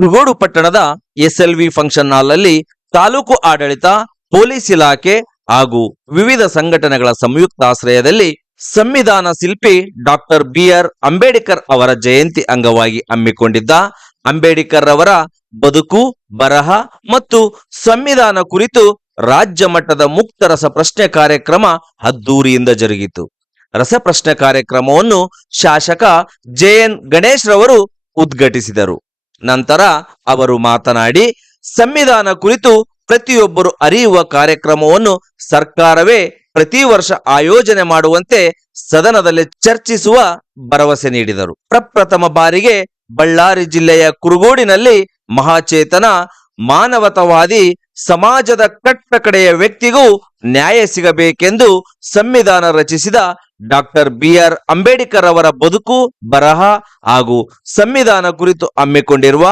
ಕುರುಗೋಡು ಪಟ್ಟಣದ SLV function hall ನಲ್ಲಿ ತಾಲೂಕು ಆಡಳಿತ, ಪೊಲೀಸ್ ಇಲಾಖೆ ಹಾಗೂ ವಿವಿಧ ಸಂಘಟನೆಗಳ ಸಂಯುಕ್ತಾಶ್ರಯದಲ್ಲಿ ಸಂವಿಧಾನ ಶಿಲ್ಪಿ ಡಾಕ್ಟರ್ BR ಅಂಬೇಡ್ಕರ್ ಅವರ ಜಯಂತಿ ಅಂಗವಾಗಿ ಹಮ್ಮಿಕೊಂಡಿದ್ದ ಅಂಬೇಡ್ಕರ್ ಅವರ ಬದುಕು, ಬರಹ ಮತ್ತು ಸಂವಿಧಾನ ಕುರಿತು ರಾಜ್ಯ ಮಟ್ಟದ ಮುಕ್ತ ರಸಪ್ರಶ್ನೆ ಕಾರ್ಯಕ್ರಮ ಅದ್ದೂರಿಯಿಂದ ಜರುಗಿತು. ರಸಪ್ರಶ್ನೆ ಕಾರ್ಯಕ್ರಮವನ್ನು ಶಾಸಕ JN ಗಣೇಶ್ ರವರು ಉದ್ಘಾಟಿಸಿದರು. ನಂತರ ಅವರು ಮಾತನಾಡಿ, ಸಂವಿಧಾನ ಕುರಿತು ಪ್ರತಿಯೊಬ್ಬರು ಅರಿಯುವ ಕಾರ್ಯಕ್ರಮವನ್ನು ಸರ್ಕಾರವೇ ಪ್ರತಿ ವರ್ಷ ಆಯೋಜನೆ ಮಾಡುವಂತೆ ಸದನದಲ್ಲಿ ಚರ್ಚಿಸುವ ಭರವಸೆ ನೀಡಿದರು. ಪ್ರಪ್ರಥಮ ಬಾರಿಗೆ ಬಳ್ಳಾರಿ ಜಿಲ್ಲೆಯ ಕುರುಗೋಡಿನಲ್ಲಿ ಮಹಾಚೇತನ, ಮಾನವತಾವಾದಿ, ಸಮಾಜದ ಕಟ್ಟಕಡೆಯ ವ್ಯಕ್ತಿಗೂ ನ್ಯಾಯ ಸಿಗಬೇಕೆಂದು ಸಂವಿಧಾನ ರಚಿಸಿದ ಡಾಕ್ಟರ್ BR ಅಂಬೇಡ್ಕರ್ ಅವರ ಬದುಕು, ಬರಹ ಹಾಗೂ ಸಂವಿಧಾನ ಕುರಿತು ಹಮ್ಮಿಕೊಂಡಿರುವ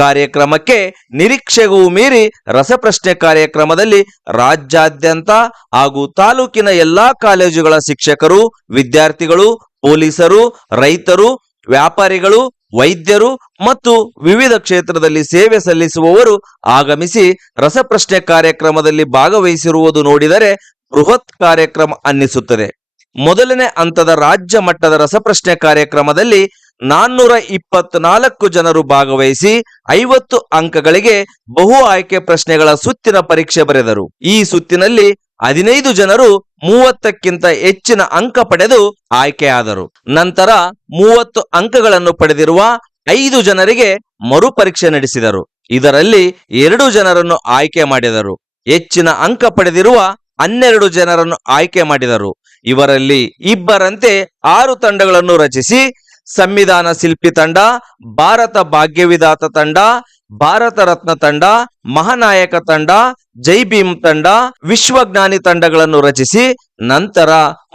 ಕಾರ್ಯಕ್ರಮಕ್ಕೆ ನಿರೀಕ್ಷೆಗೂ ಮೀರಿ ರಸಪ್ರಶ್ನೆ ಕಾರ್ಯಕ್ರಮದಲ್ಲಿ ರಾಜ್ಯಾದ್ಯಂತ ಹಾಗೂ ತಾಲೂಕಿನ ಎಲ್ಲಾ ಕಾಲೇಜುಗಳ ಶಿಕ್ಷಕರು, ವಿದ್ಯಾರ್ಥಿಗಳು, ಪೊಲೀಸರು, ರೈತರು, ವ್ಯಾಪಾರಿಗಳು, ವೈದ್ಯರು ಮತ್ತು ವಿವಿಧ ಕ್ಷೇತ್ರದಲ್ಲಿ ಸೇವೆ ಸಲ್ಲಿಸುವವರು ಆಗಮಿಸಿ ರಸಪ್ರಶ್ನೆ ಕಾರ್ಯಕ್ರಮದಲ್ಲಿ ಭಾಗವಹಿಸಿರುವುದು ನೋಡಿದರೆ ಬೃಹತ್ ಕಾರ್ಯಕ್ರಮ ಅನ್ನಿಸುತ್ತದೆ. ಮೊದಲನೇ ಹಂತದ ರಾಜ್ಯ ಮಟ್ಟದ ರಸಪ್ರಶ್ನೆ ಕಾರ್ಯಕ್ರಮದಲ್ಲಿ 424 ಜನರು ಭಾಗವಹಿಸಿ 50 ಅಂಕಗಳಿಗೆ ಬಹು ಆಯ್ಕೆ ಪ್ರಶ್ನೆಗಳ ಸುತ್ತಿನ ಪರೀಕ್ಷೆ ಬರೆದರು. ಈ ಸುತ್ತಿನಲ್ಲಿ 15 ಜನರು 30ಕ್ಕಿಂತ ಹೆಚ್ಚಿನ ಅಂಕ ಪಡೆದು ಆಯ್ಕೆಯಾದರು. ನಂತರ 30 ಅಂಕಗಳನ್ನು ಪಡೆದಿರುವ 5 ಜನರಿಗೆ ಮರುಪರೀಕ್ಷೆ ನಡೆಸಿದರು. ಇದರಲ್ಲಿ 2 ಜನರನ್ನು ಆಯ್ಕೆ ಮಾಡಿದರು. ಹೆಚ್ಚಿನ ಅಂಕ ಪಡೆದಿರುವ 12 ಜನರನ್ನು ಆಯ್ಕೆ ಮಾಡಿದರು. ಇವರಲ್ಲಿ ಇಬ್ಬರಂತೆ 6 ತಂಡಗಳನ್ನು ರಚಿಸಿ ಸಂವಿಧಾನ ಶಿಲ್ಪಿ ತಂಡ, ಭಾರತ ಭಾಗ್ಯವಿಧಾತ ತಂಡ, ಭಾರತ ರತ್ನ ತಂಡ, ಮಹಾನಾಯಕ ತಂಡ, ಜೈ ಭೀಮ್ ತಂಡ, ವಿಶ್ವಜ್ಞಾನಿ ತಂಡಗಳನ್ನು ರಚಿಸಿ ನಂತರ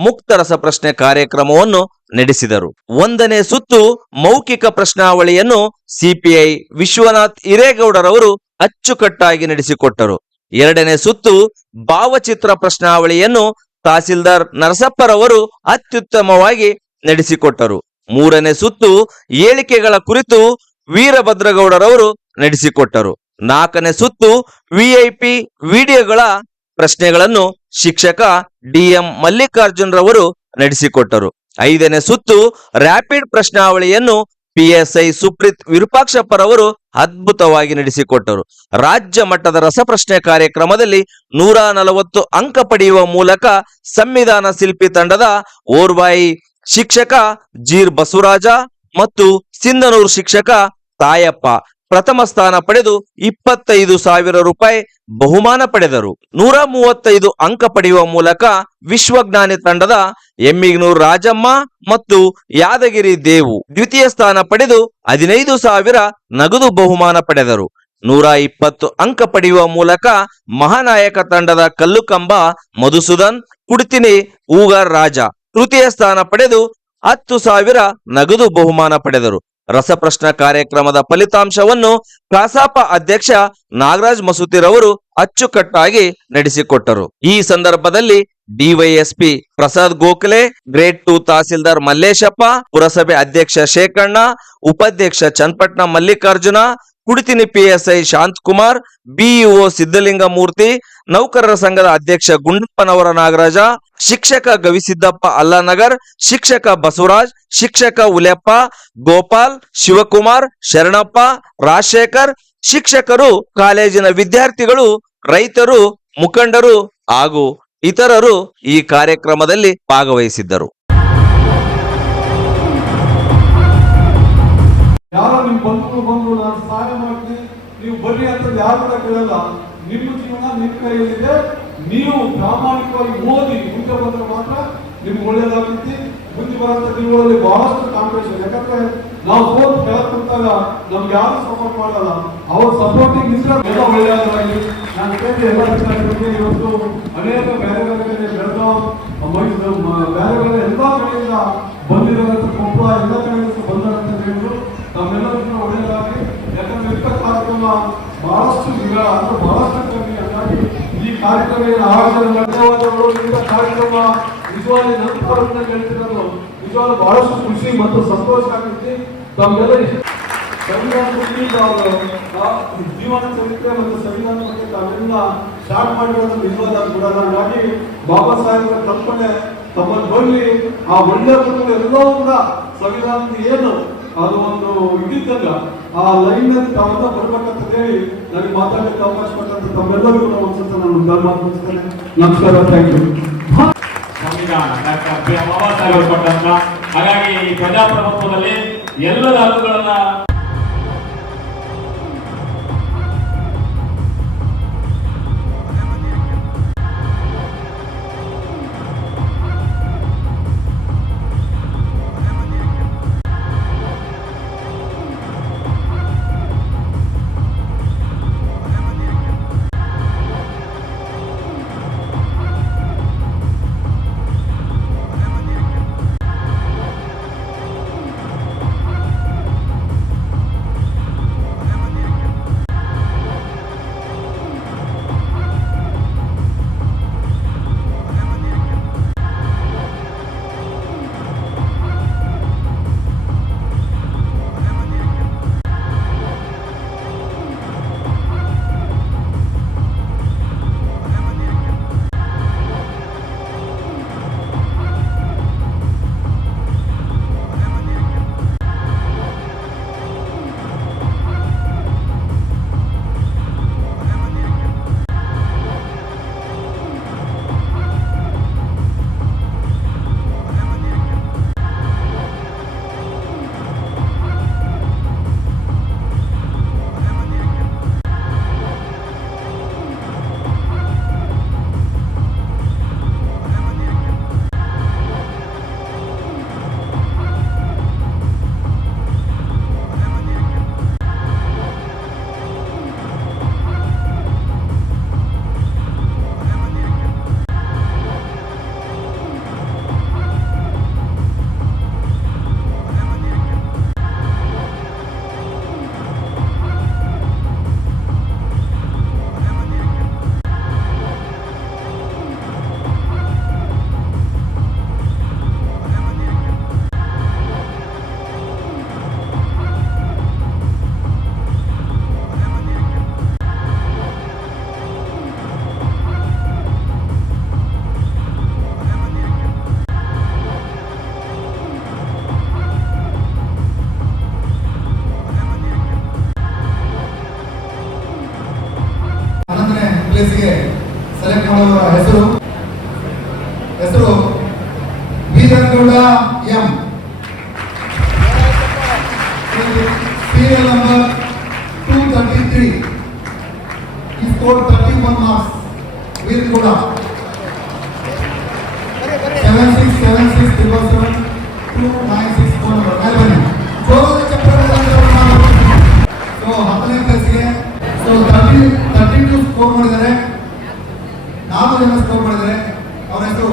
ಮುಕ್ತ ರಸಪ್ರಶ್ನೆ ಕಾರ್ಯಕ್ರಮವನ್ನು ನಡೆಸಿದರು. 1ನೇ ಸುತ್ತು ಮೌಖಿಕ ಪ್ರಶ್ನಾವಳಿಯನ್ನು CPI ವಿಶ್ವನಾಥ್ ಹಿರೇಗೌಡರವರು ಅಚ್ಚುಕಟ್ಟಾಗಿ ನಡೆಸಿಕೊಟ್ಟರು. 2ನೇ ಸುತ್ತು ಭಾವಚಿತ್ರ ಪ್ರಶ್ನಾವಳಿಯನ್ನು ತಹಸೀಲ್ದಾರ್ ನರಸಪ್ಪರವರು ಅತ್ಯುತ್ತಮವಾಗಿ ನಡೆಸಿಕೊಟ್ಟರು. 3ನೇ ಸುತ್ತು ಹೇಳಿಕೆಗಳ ಕುರಿತು ವೀರಭದ್ರಗೌಡರವರು ನಡೆಸಿಕೊಟ್ಟರು. 4ನೇ ಸುತ್ತು VIP ವಿಡಿಯೋಗಳ ಪ್ರಶ್ನೆಗಳನ್ನು ಶಿಕ್ಷಕ DM ಮಲ್ಲಿಕಾರ್ಜುನ್ ರವರು ನಡೆಸಿಕೊಟ್ಟರು. 5ನೇ ಸುತ್ತು ರ್ಯಾಪಿಡ್ ಪ್ರಶ್ನಾವಳಿಯನ್ನು PSI ಸುಪ್ರೀತ್ ವಿರೂಪಾಕ್ಷಪ್ಪರವರು ಅದ್ಭುತವಾಗಿ ನಡೆಸಿಕೊಟ್ಟರು. ರಾಜ್ಯ ಮಟ್ಟದ ರಸಪ್ರಶ್ನೆ ಕಾರ್ಯಕ್ರಮದಲ್ಲಿ 140 ಅಂಕ ಪಡೆಯುವ ಮೂಲಕ ಸಂವಿಧಾನ ಶಿಲ್ಪಿ ತಂಡದ ಓರ್ವಾಯಿ ಶಿಕ್ಷಕ ಜೀರ್ ಬಸವರಾಜ ಮತ್ತು ಸಿಂಧನೂರು ಶಿಕ್ಷಕ ತಾಯಪ್ಪ ಪ್ರಥಮ ಸ್ಥಾನ ಪಡೆದು 25,000 ರೂಪಾಯಿ ಬಹುಮಾನ ಪಡೆದರು. 135 ಅಂಕ ಪಡೆಯುವ ಮೂಲಕ ವಿಶ್ವಜ್ಞಾನಿ ತಂಡದ ಎಮ್ಮಿಗನೂರು ರಾಜಮ್ಮ ಮತ್ತು ಯಾದಗಿರಿ ದೇವು ದ್ವಿತೀಯ ಸ್ಥಾನ ಪಡೆದು 15,000 ನಗದು ಬಹುಮಾನ ಪಡೆದರು. 120 ಅಂಕ ಪಡೆಯುವ ಮೂಲಕ ಮಹಾನಾಯಕ ತಂಡದ ಕಲ್ಲುಕಂಬ ಮಧುಸೂದನ್ ಕುಡ್ತಿನಿ ಊಗಾರ್ ರಾಜ ತೃತೀಯ ಸ್ಥಾನ ಪಡೆದು 10,000 ನಗದು ಬಹುಮಾನ ಪಡೆದರು. ರಸಪ್ರಶ್ನೆ ಕಾರ್ಯಕ್ರಮದ ಫಲಿತಾಂಶವನ್ನು ಕಸಾಪ ಅಧ್ಯಕ್ಷ ನಾಗರಾಜ್ ಮಸೂತಿರವರು ಅಚ್ಚುಕಟ್ಟಾಗಿ ನಡೆಸಿಕೊಟ್ಟರು. ಈ ಸಂದರ್ಭದಲ್ಲಿ DYSP ಪ್ರಸಾದ್ ಗೋಖಲೆ, ಗ್ರೇಡ್ 2 ತಹಸೀಲ್ದಾರ್ ಮಲ್ಲೇಶಪ್ಪ, ಪುರಸಭೆ ಅಧ್ಯಕ್ಷ ಶೇಖಣ್ಣ, ಉಪಾಧ್ಯಕ್ಷ ಚನ್ನಪಟ್ಟಣ ಮಲ್ಲಿಕಾರ್ಜುನ, ಕುಡಿತಿನಿ PSI ಶಾಂತಕುಮಾರ್, BEO ಸಿದ್ದಲಿಂಗಮೂರ್ತಿ, ನೌಕರರ ಸಂಘದ ಅಧ್ಯಕ್ಷ ಗುಂಡಪ್ಪನವರ ನಾಗರಾಜ, ಶಿಕ್ಷಕ ಗವಿಸಿದ್ದಪ್ಪ ಅಲ್ಲಾನಗರ್, ಶಿಕ್ಷಕ ಬಸವರಾಜ್, ಶಿಕ್ಷಕ ಉಲೆಪ್ಪ, ಗೋಪಾಲ್, ಶಿವಕುಮಾರ್, ಶರಣಪ್ಪ, ರಾಜಶೇಖರ್, ಶಿಕ್ಷಕರು, ಕಾಲೇಜಿನ ವಿದ್ಯಾರ್ಥಿಗಳು, ರೈತರು, ಮುಖಂಡರು ಹಾಗೂ ಇತರರು ಈ ಕಾರ್ಯಕ್ರಮದಲ್ಲಿ ಭಾಗವಹಿಸಿದ್ದರು. ಯಾರೋ ನಿಮ್ ಬಂದು ನಾನು ಸಹಾಯ ಮಾಡ್ತೀನಿ, ನೀವು ಬರ್ರಿ ಅಂತ ಯಾರು ಕೂಡ ಕೇಳಲ್ಲ. ನಿಮ್ಮ ಜೀವನ ನಿಮ್ಮ ಕೈಯಲ್ಲಿದೆ. ನೀವು ಪ್ರಾಮಾಣಿಕವಾಗಿ ಓದಿ ಮುಂದೆ ಬಂದ್ರೆ ಮಾತ್ರ ನಿಮ್ಗೆ ಒಳ್ಳೇದಾಗುತ್ತೆ. ಮುಂದೆ ಬರುವಂತ ದಿನಗಳಲ್ಲಿ ಬಹಳಷ್ಟು ಕಾಂಪಿಟೇಷನ್. ಯಾಕಂದ್ರೆ ನಾವು ಫೋನ್ ಕೆಳಗೆ ಕುಂತಾಗ ನಮ್ಗೆ ಯಾರು ಸಪೋರ್ಟ್ ಮಾಡಲ್ಲ. ಅವ್ರ ಸಪೋರ್ಟಿಂಗ್ ಇದ್ರೆ ಎಲ್ಲ ಒಳ್ಳೆಯದಾಗಿ ನಾನು ಕೇಳಿ ಎಲ್ಲ ವಿಚಾರಗಳಿಗೆ ಇವತ್ತು ಅನೇಕ ಬೇರೆ ಬೇರೆ ಬೆಳಗಾವ್, ಮೈಸೂರು, ಬೇರೆ ಬೇರೆ ಎಲ್ಲಾ ಕಡೆಯಿಂದ ಬಂದಿರುವಂತ ಕೊಪ್ಪಳ ಎಲ್ಲ ಕಡೆಯಿಂದ ಬಂದಂತ ಹೇಳಿದ್ರು ನಮ್ಮೆಲ್ಲರಿಗೂ ಒಳ್ಳೆಯದಾಗಿ. ಯಾಕಂದ್ರೆ ಇಂಥ ಕಾರ್ಯಕ್ರಮ ಬಹಳಷ್ಟು ಅಂದ್ರೆ ಬಹಳಷ್ಟು ಕಮ್ಮಿ. ಹಾಗಾಗಿ ಈ ಕಾರ್ಯಕ್ರಮ ಆಯೋಜನೆ ಧನ್ಯವಾದಗಳು. ಇಂಥ ಕಾರ್ಯಕ್ರಮ ನಿಜವಾಗಿ ನಂತರ ಹೇಳ್ತಿರೋದು ನಿಜವಾಗ್ಲೂ ಬಹಳಷ್ಟು ಖುಷಿ ಮತ್ತು ಸಂತೋಷ ಆಗುತ್ತೆ. ತಮ್ಮೆಲ್ಲ ಸಂವಿಧಾನದಲ್ಲಿ ಅವರು ಜೀವನ ಚರಿತ್ರೆ ಮತ್ತು ಸಂವಿಧಾನ ಬಗ್ಗೆ ತಾವೆಲ್ಲ ಸ್ಟಾರ್ಟ್ ಮಾಡಿರೋದು ನಿಜವಾದ ಕೂಡ ಹಾಗಾಗಿ ಬಾಬಾ ಸಾಹೇಬರ ಕಲ್ಪನೆ ತಮ್ಮಲ್ಲಿ ಬರಲಿ, ಆ ಒಳ್ಳೆ ಗುಣಗಳು ಎಲ್ಲವೂ ಕೂಡ ಸಂವಿಧಾನದ ಏನು ಅದು ಒಂದು ಇದ್ದಿದ್ದಲ್ಲ ಆ ಲೈನ್ ನಲ್ಲಿ ತಾವೆಲ್ಲ ಬರ್ಬೇಕಂತ ಹೇಳಿ ನನಗೆ ಮಾತಾಡಲಿಕ್ಕೆ ಅವಕಾಶ ಕೊಟ್ಟಂತ ತಮ್ಮೆಲ್ಲರಿಗೂ ನಾವು ಒಂದ್ಸಲ ನಾನು ಧನ್ಯವಾದ ತಿಳಿಸ್ತೇನೆ. ನಮಸ್ಕಾರ, ಥ್ಯಾಂಕ್ ಯು. ಸಂವಿಧಾನ ಡಾಕ್ಟರ್ ಬಾಬಾ ಸಾಹೇಬ್ ಕೊಟ್ಟಂತ, ಹಾಗಾಗಿ ಈ ಪ್ರಜಾಪ್ರಭುತ್ವದಲ್ಲಿ ಎಲ್ಲರ ಹಕ್ಕುಗಳನ್ನ ಪ್ಲೇಸ್ಗೆ ಸೆಲೆಕ್ಟ್ ಮಾಡುವ ಹೆಸರು Veeragowda M, serial number 233. He scored 31 marks. Veeragowda 7676772964. ಜೋರಾದ ಚಪ್ಪಾಳೆ. ಸೊ 10ನೇ ಪ್ಲೇಸ್ಗೆ 32 ಸ್ಕೋರ್ ಮಾಡಿದ್ದಾರೆ, 4 ಜನ ಸ್ಕೋರ್ ಮಾಡಿದ್ದಾರೆ. ಅವರ ಹೆಸರು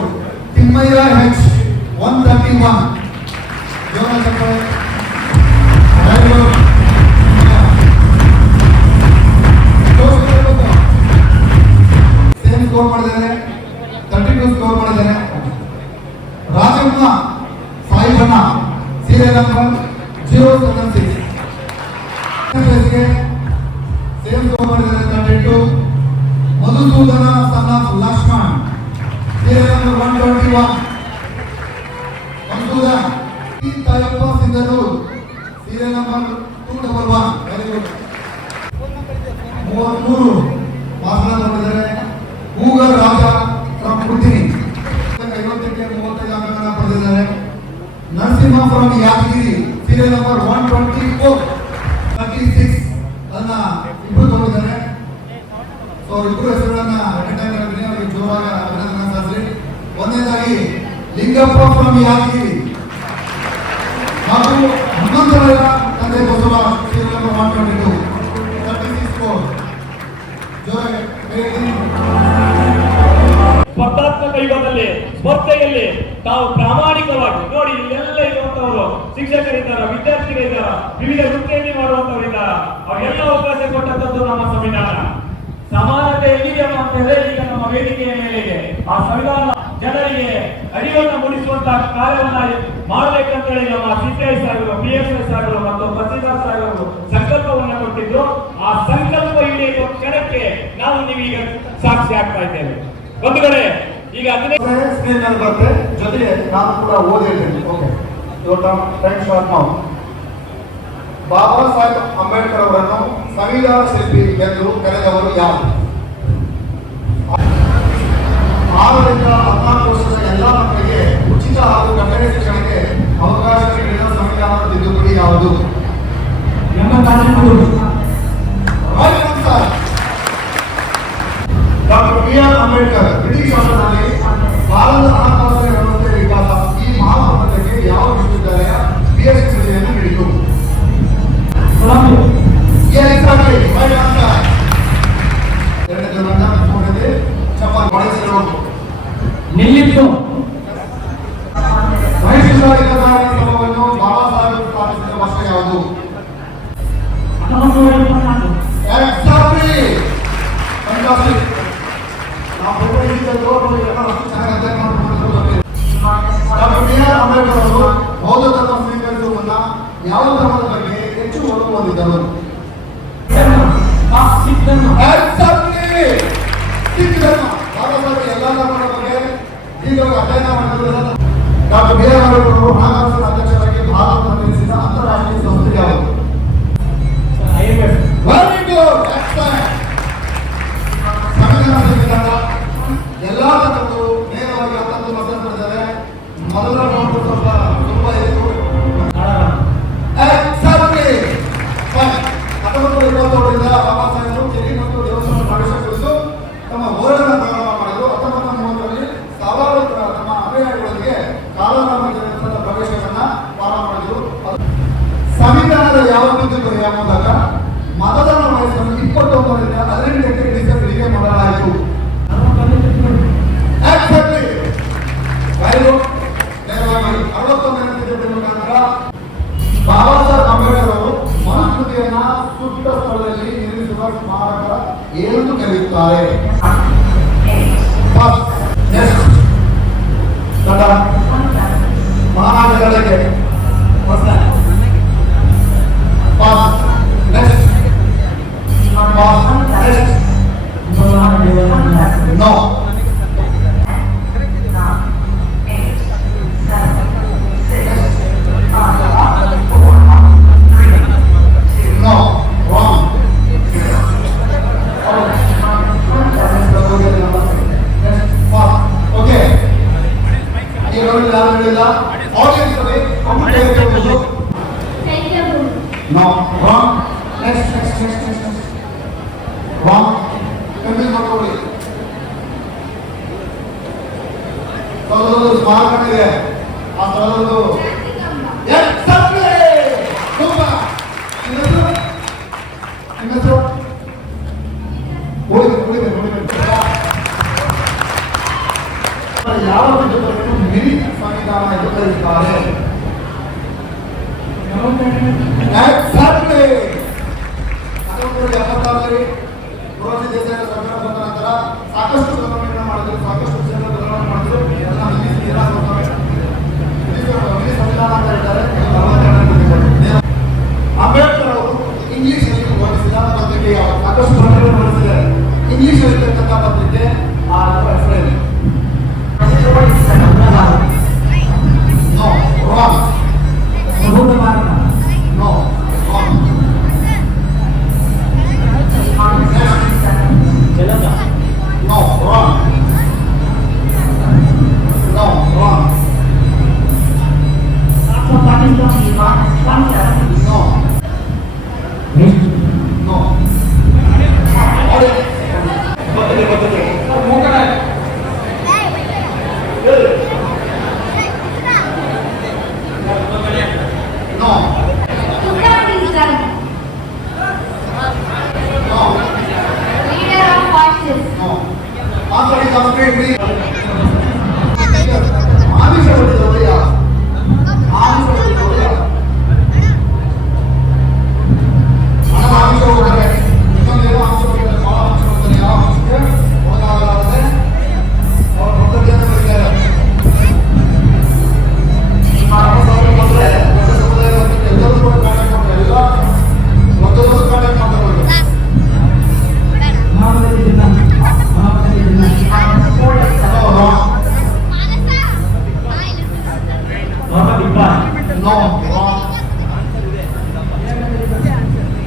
ತಿಮ್ಮಯ್ಯ H 131. ಜೋರಾದ ಚಪ್ಪಾಳೆ. ಸೇಮ್ ಸ್ಕೋರ್ ಮಾಡಿದ್ದಾರೆ, 32 ಸ್ಕೋರ್ ಮಾಡಿದ್ದಾರೆ. Rajamma Saibanna, serial number 076. Same score ಮಾಡಿದ್ದಾರೆ 32. Madhusudana son of Lakshman, serial number 121. Madhusudan Tayappa Sindhanur, serial number 211. Very good. 33 marks ಮಾಡಿದ್ದಾರೆ. ಹೂಗರ್ ರಾಜ ಫ್ರಮ್ ಕುಂದಿನಿ 50ಕ್ಕೆ 35 ಅಂಕಗಳನ್ನು ಪಡೆದಿದ್ದಾರೆ. Narasimha from Yadagiri, serial number 124 36 ಅನ್ನ ಇಬ್ಬರು ತಗೊಂಡಿದ್ದಾರೆ. ಸೊ ಇಬ್ಬರು ಹೆಸರುಗಳನ್ನ ಅವರಿಗೆ ಜೋರಾಗಿ ಅಭಿನಂದನೆ ಸಲ್ಲಿಸಿ. ಒಂದನೇದಾಗಿ ಲಿಂಗಪ್ಪ ಫ್ರಮ್ ಯಾದಗಿರಿ ಹಾಗೂ ಹನುಮಂತರಾಯ ತಂದೆ ಬಸವ, ಸೀರಿಯಲ್ ನಂಬರ್ 122 36 ಸ್ಕೋರ್. ಜೋರಾಗಿ ಸ್ಪರ್ಧಾತ್ಮಕ ಯುಗದಲ್ಲಿ ಸ್ಪರ್ಧೆಯಲ್ಲಿ ತಾವು ಪ್ರಾಮಾಣಿಕವಾಗಿ ನೋಡಿ, ಇಲ್ಲೆಲ್ಲ ಇರುವಂತವರು ಶಿಕ್ಷಕರಿದ್ದಾರ, ವಿದ್ಯಾರ್ಥಿಗಳಿದ್ದಾರ, ವಿವಿಧ ವೃತ್ತಿಯಲ್ಲಿ ಮಾಡುವಂತವರಿದ್ದಾರ, ಅವರೆಲ್ಲ ಅವಕಾಶ ಕೊಟ್ಟಂತದ್ದು ನಮ್ಮ ಸಂವಿಧಾನ. ಸಮಾನತೆ ಎಲ್ಲಿದೆ ಅಂತ ಹೇಳಿದ್ರೆ ಈಗ ನಮ್ಮ ವೇದಿಕೆಯ ಮೇಲೆ ಇದೆ. ಆ ಸಂವಿಧಾನ ಜನರಿಗೆ ಅರಿವನ್ನು ಮೂಡಿಸುವಂತಹ ಕಾರ್ಯವನ್ನ ಮಾಡಬೇಕಂತ ಹೇಳಿ ನಮ್ಮ CPI ಸಾಹೇಬರು, PSI ಸಾಹೇಬರು ಮತ್ತು ತಹಸೀಲ್ದಾರ್ ಸಾಹೇಬರು ಸಂಕಲ್ಪವನ್ನ ಕೊಟ್ಟಿದ್ದು. ಆ ಸಂಕಲ್ಪ ಹಿಡಿಯುವ ಕ್ಷಣಕ್ಕೆ ನಾವು ನೀವೀಗ ಸಾಕ್ಷಿ ಆಗ್ತಾ ಇದ್ದೇವೆ. ಒಂದು ಕಡೆ ಈಗ ಸ್ಕ್ರೀನ್ ಮೇಲೆ ಬರುತ್ತೆ, ಜೊತೆಗೆ ನಾನು ಕೂಡ ಓದಿದ್ದೇನೆ. ಓಕೆ, ಟೈಮ್ ಶಾರ್ಟ್ ನಾವು. ಬಾಬಾ ಸಾಹೇಬ್ ಅಂಬೇಡ್ಕರ್ ಅವರನ್ನು ಸಂವಿಧಾನ ಶಿಲ್ಪಿ ಎಂದು ಕರೆದವರು ಯಾರು? 6 ರಿಂದ 14 ವರ್ಷದ ಎಲ್ಲ ಮಕ್ಕಳಿಗೆ ಉಚಿತ ಹಾಗೂ ಕಡ್ಡಾಯ ಶಿಕ್ಷಣಕ್ಕೆ ಅವಕಾಶ ನೀಡಿದ ಸಂವಿಧಾನದ ತಿದ್ದುಪಡಿ ಯಾವುದು? ಡಾಕ್ಟರ್ BR ಅಂಬೇಡ್ಕರ್ ಬ್ರಿಟಿಷ್ ಶಾಸನದಲ್ಲಿ ಭಾರತದ ಹಣಕಾಸಿನ ವ್ಯವಸ್ಥೆ ವಿಕಾಸ ಈ ಮಹಾಪತ್ರಕ್ಕೆ ಯಾವ ವಿಶ್ವವಿದ್ಯಾಲಯ PhD ಪದವಿಯನ್ನು ನೀಡಿತು? ನಿಲ್ಲಿತ್ತು. ಮೈಸೂರು ಕ್ರಮವನ್ನು ಬಾಬಾ ಸಾಹೇಬ್ ಸ್ಥಾಪಿಸಿದ ವರ್ಷ ಯಾವುದು? Exactly. Fantastic. ನಾವು ಡಾಕ್ಟರ್ BR ಅಂಬೇಡ್ಕರ್ ಅವರು ಬೌದ್ಧ ಧರ್ಮ ಸ್ವೀಕರಿಸುವ ಮುನ್ನ ಯಾವ ಧರ್ಮದ ಬಗ್ಗೆ ಹೆಚ್ಚು ಒಲವು ಹೊಂದಿದ್ದರು? ಸಿಖ್ ಧರ್ಮ. ಬಾಬಾ ಸಾಹೇಬ್ ಎಲ್ಲ ಧರ್ಮದ ಬಗ್ಗೆ ದೀರ್ಘವಾಗಿ ಅಧ್ಯಯನ ಮಾಡಿದರು. ಡಾಕ್ಟರ್ BR ಅಂಬೇಡ್ಕರ್ ಅವರು ಹಣಕಾಸಿನ ಅಧ್ಯಕ್ಷರಾಗಿ ಭಾರತ ನಿರ್ಮಿಸಿದ ಅಂತಾರಾಷ್ಟ್ರೀಯ ಸಂಸ್ಥೆ ಯಾವುದು? Very good. ಸಂವಿಧಾನ ಎಲ್ಲ ಧರ್ಮಗಳು ನೇರವಾಗಿ 19% ಪಡೆದರೆ ಮೊದಲ ರೌಂಡ್ ಸ್ವಲ್ಪ ತುಂಬ ಇತ್ತು. Exactly. 1927ರಿಂದ ಬಾಬಾ ಸಾಹೇಬರು ಕೆರೆ ಮತ್ತು ದೇವಸ್ಥಾನ ಪ್ರವೇಶ ಕುರಿತು ತಮ್ಮ ಹೋರಾಟವನ್ನು ಪ್ರಾರಂಭ ಮಾಡಿದರು. 1930ರಲ್ಲಿ ಸಾವಿರಾರು ತಮ್ಮ ಅನುಯಾಯಿಗಳೊಂದಿಗೆ ಕಾಲರಾಮ ಪ್ರವೇಶವನ್ನು ಪ್ರಾರಂಭ ಮಾಡಿದರು. ಸಂವಿಧಾನದ ಯಾವ ತಿದ್ದುಪಡಿಯ ಮೂಲಕ ಮತದಾನ ವಯಸ್ಸನ್ನು 21ರಿಂದ 18ಕ್ಕೆ ಇಳಿಕೆ ಮಾಡಲಾಯಿತು? Exactly. ನೇರವಾಗಿ 61ನೇ ತಿದ್ದುಪಡಿ ಮುಖಾಂತರ ಬಾಬಾ ಸಾಹೇಬ್ ಅಂಬೇಡ್ಕರ್ ಅವರು ಮನುಸ್ಮೃತಿಯನ್ನ ಸುಟ್ಟ ಸ್ಥಳದಲ್ಲಿ ನಿರ್ಮಿಸುವ ಸ್ಮಾರಕ ಏನೆಂದು ಕರೆಯುತ್ತಾರೆ? ಮಹಾನಗರಕ್ಕೆ No. No. Wrong. Okay. ಈ ರೌಂಡ್ ಯಾರು ಹೇಳಿಲ್ಲ? ಆಡಿಯನ್ಸ್ ಅಲ್ಲಿ computer No. Wrong. Next. Wrong. Confuse ಮಾಡ್ಕೊಳ್ಳಿ. ಸ್ಥಳದಲ್ಲೂ ಸ್ಮಾರಕ ಇದೆ. ಆ ಸ್ಥಳದಲ್ಲೂ ಯಾವ ತಿದ್ದುಪಡಿಯನ್ನು ಮಿನಿ ಸಂವಿಧಾನ ಎಂದು ಕರೆಯುತ್ತಾರೆ? Exactly. 1976ರಲ್ಲಿ ಮೊರಾರ್ಜಿ ದೇಸಾಯಿ ಸರ್ಕಾರ ಬಂದ ನಂತರ ಸಾಕಷ್ಟು ಬದಲಾವಣೆ ಮಾಡಿದ್ರು, ಸಾಕಷ್ಟು ಕ್ಷೇತ್ರ ಬದಲಾವಣೆ ಮಾಡಿದ್ರು. ಸಂವಿಧಾನ ಅಂತ ಹೇಳ್ತಾರೆ. ಅಂಬೇಡ್ಕರ್ ಅವರು ಇಂಗ್ಲಿಷ್ ಅಲ್ಲಿ ಹೊರಡಿಸಿದ ಪತ್ರಿಕೆ ಯಾವುದು? ಸಾಕಷ್ಟು ಪತ್ರಿಕೆಗಳು ಹೊರಡಿಸಿದ್ದಾರೆ. ಇಂಗ್ಲಿಷ್ ಇರತಕ್ಕಂಥ ಪತ್ರಿಕೆ ಆ ಹೆಸರೇನು? No. Wrong. No. Wrong. No. Wrong. No. Wrong. No. No. No, wrong.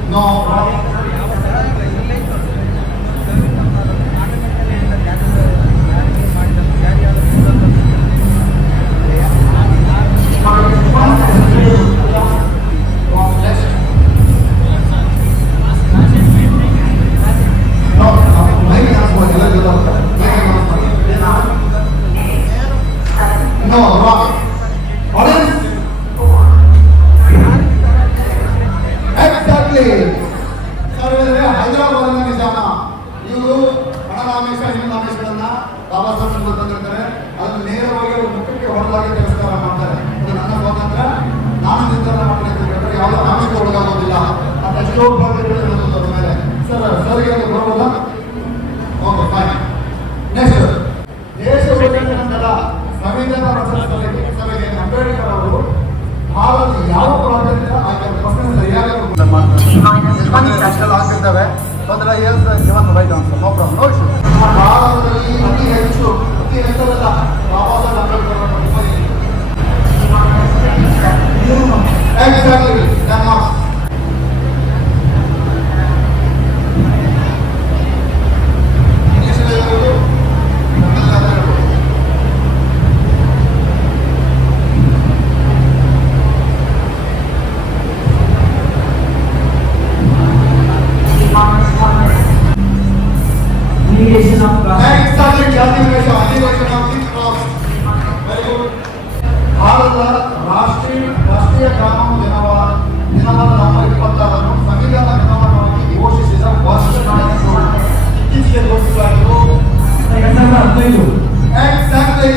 No, wrong. Wrong, next. No, maybe that's what you're doing. No, wrong. Audience? Exactly. ಹೈದರಾಬಾದ್ನ ನಿಜಾಮ ಇವರು ಹಣರಾಮೇಶ ಹಿಂದರಾಮೇಶಗಳನ್ನ ಬಾಬಾ ಸಾಹೇಬ್ ತಂದಿರ್ತಾರೆ. ಅದನ್ನು ನೇರವಾಗಿ ಅವರು ಮುಖಕ್ಕೆ ಹೊರದಾಗಿ ತಿರಸ್ಕಾರ ಮಾಡ್ತಾರೆ. ಅದು ನನ್ನ ಸ್ವಾತಂತ್ರ್ಯ, ನಾನು ನಿರ್ಧಾರ ಮಾಡಬೇಕು, ಯಾವುದೋ ಆಮಿಷಕ್ಕೆ ಒಳಗಾಗೋದಿಲ್ಲ ಅಂತ ಎಷ್ಟೋ ಅದ್ರ ಮೇಲೆ ಸರ್ಗೆ ಅದು ಬರೋಲ್ಲ. Okay fine. ನೆಕ್ಸ್ಟ್, ದೇಶ ವಿಭಜನೆ ನಂತರ ಸಂವಿಧಾನ ರಚನಾ ಸಭೆಗೆ ಅಂಬೇಡ್ಕರ್ ಅವರು ಭಾರತ ಯಾವ ಪ್ರಾಂತ್ಯದಿಂದ ಆಯ್ಕೆ ಪ್ರಶ್ನೆ ಸರಿಯಾಗಿ ಆಗ್ತಿರ್ತವೆ. ತೊಂದರೆ right answer, no problem, no issue. ಭಾರತದಲ್ಲಿ ಅತಿ ಹೆಚ್ಚರದ ಬಾಬಾ ಸಾಹೇಬ್ ಅಂಬೇಡ್ಕರ್ ಅವರ ಎಕ್ಸಾಕ್ಟ್ಲಿ ಡೆನ್ಮಾರ್ಕ್. ಭಾರತದ ರಾಷ್ಟ್ರೀಯ ಕಾನೂನು ದಿನವಾದ ನವೆಂಬರ್ 26 ಸಂವಿಧಾನ ದಿನವನ್ನಾಗಿ ಘೋಷಿಸಿದ ವರ್ಷ ಇತ್ತೀಚೆಗೆ ಘೋಷಿಸಲಾಯಿತು 2015. ಎಕ್ಸಾಕ್ಟ್ಲಿ.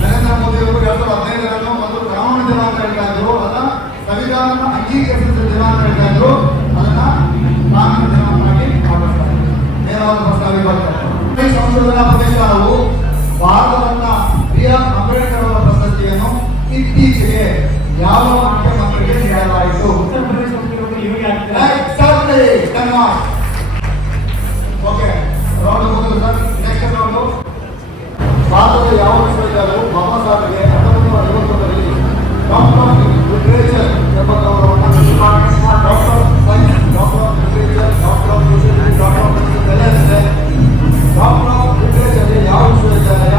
ನರೇಂದ್ರ ಮೋದಿ ಅವರು 2015 ಒಂದು ಕಾನೂನು ದಿನ ಅಂತ ಹೇಳ್ತಾ ಇದ್ರು. ಅದನ್ನ ಸಂವಿಧಾನ ಅಂಗೀಕರಿಸಿದ ದಿನ ಅಂತ ಹೇಳ್ತಾ ಇದ್ರು. ಅದನ್ನ ಕಾನೂನು ದಿನವನ್ನಾಗಿ ಆಚರಿಸ್ತಾರೆ. ನೇರವಾದ ಪ್ರಸ್ತಾವ ಬರ್ತಾರೆ. ಸಂಶೋಧನಾ ಪ್ರತಿಷ್ಠಾನವು ಭಾರತರತ್ನ ಬಿ ಆರ್ ಅಂಬೇಡ್ಕರ್ ಅವರ ಪ್ರಶಸ್ತಿಯನ್ನು ಇತ್ತೀಚೆಗೆ ಯಾವ ಮುಖ್ಯಮಂತ್ರಿಗೆ ನೀಡಲಾಯಿತು? ಉತ್ತರ ಪ್ರದೇಶ ಮುಖ್ಯಮಂತ್ರಿ Yogi exactly Denmark. Okay, round ಮುಗಿದು ಸರ್. Next round. ಭಾರತದ ಯಾವ ವಿಶ್ವವಿದ್ಯಾಲಯವು ಬಾಬಾ ಸಾಹೇಬ್ಗೆ 1951ರಲ್ಲಿ ಡಾಕ್ಟರ್ ಆಫ್ ಲಿಟರೇಚರ್ ಎಂಬ ಗೌರವವನ್ನು doctor of science, doctor of literature, doctor of music, doctor of music ಎಲ್ಲ ಇದೆ. ಡಾಕ್ಟರ್ ಆಫ್ ಲಿಟರೇಚರ್ ಯಾವ ವಿಶ್ವವಿದ್ಯಾಲಯ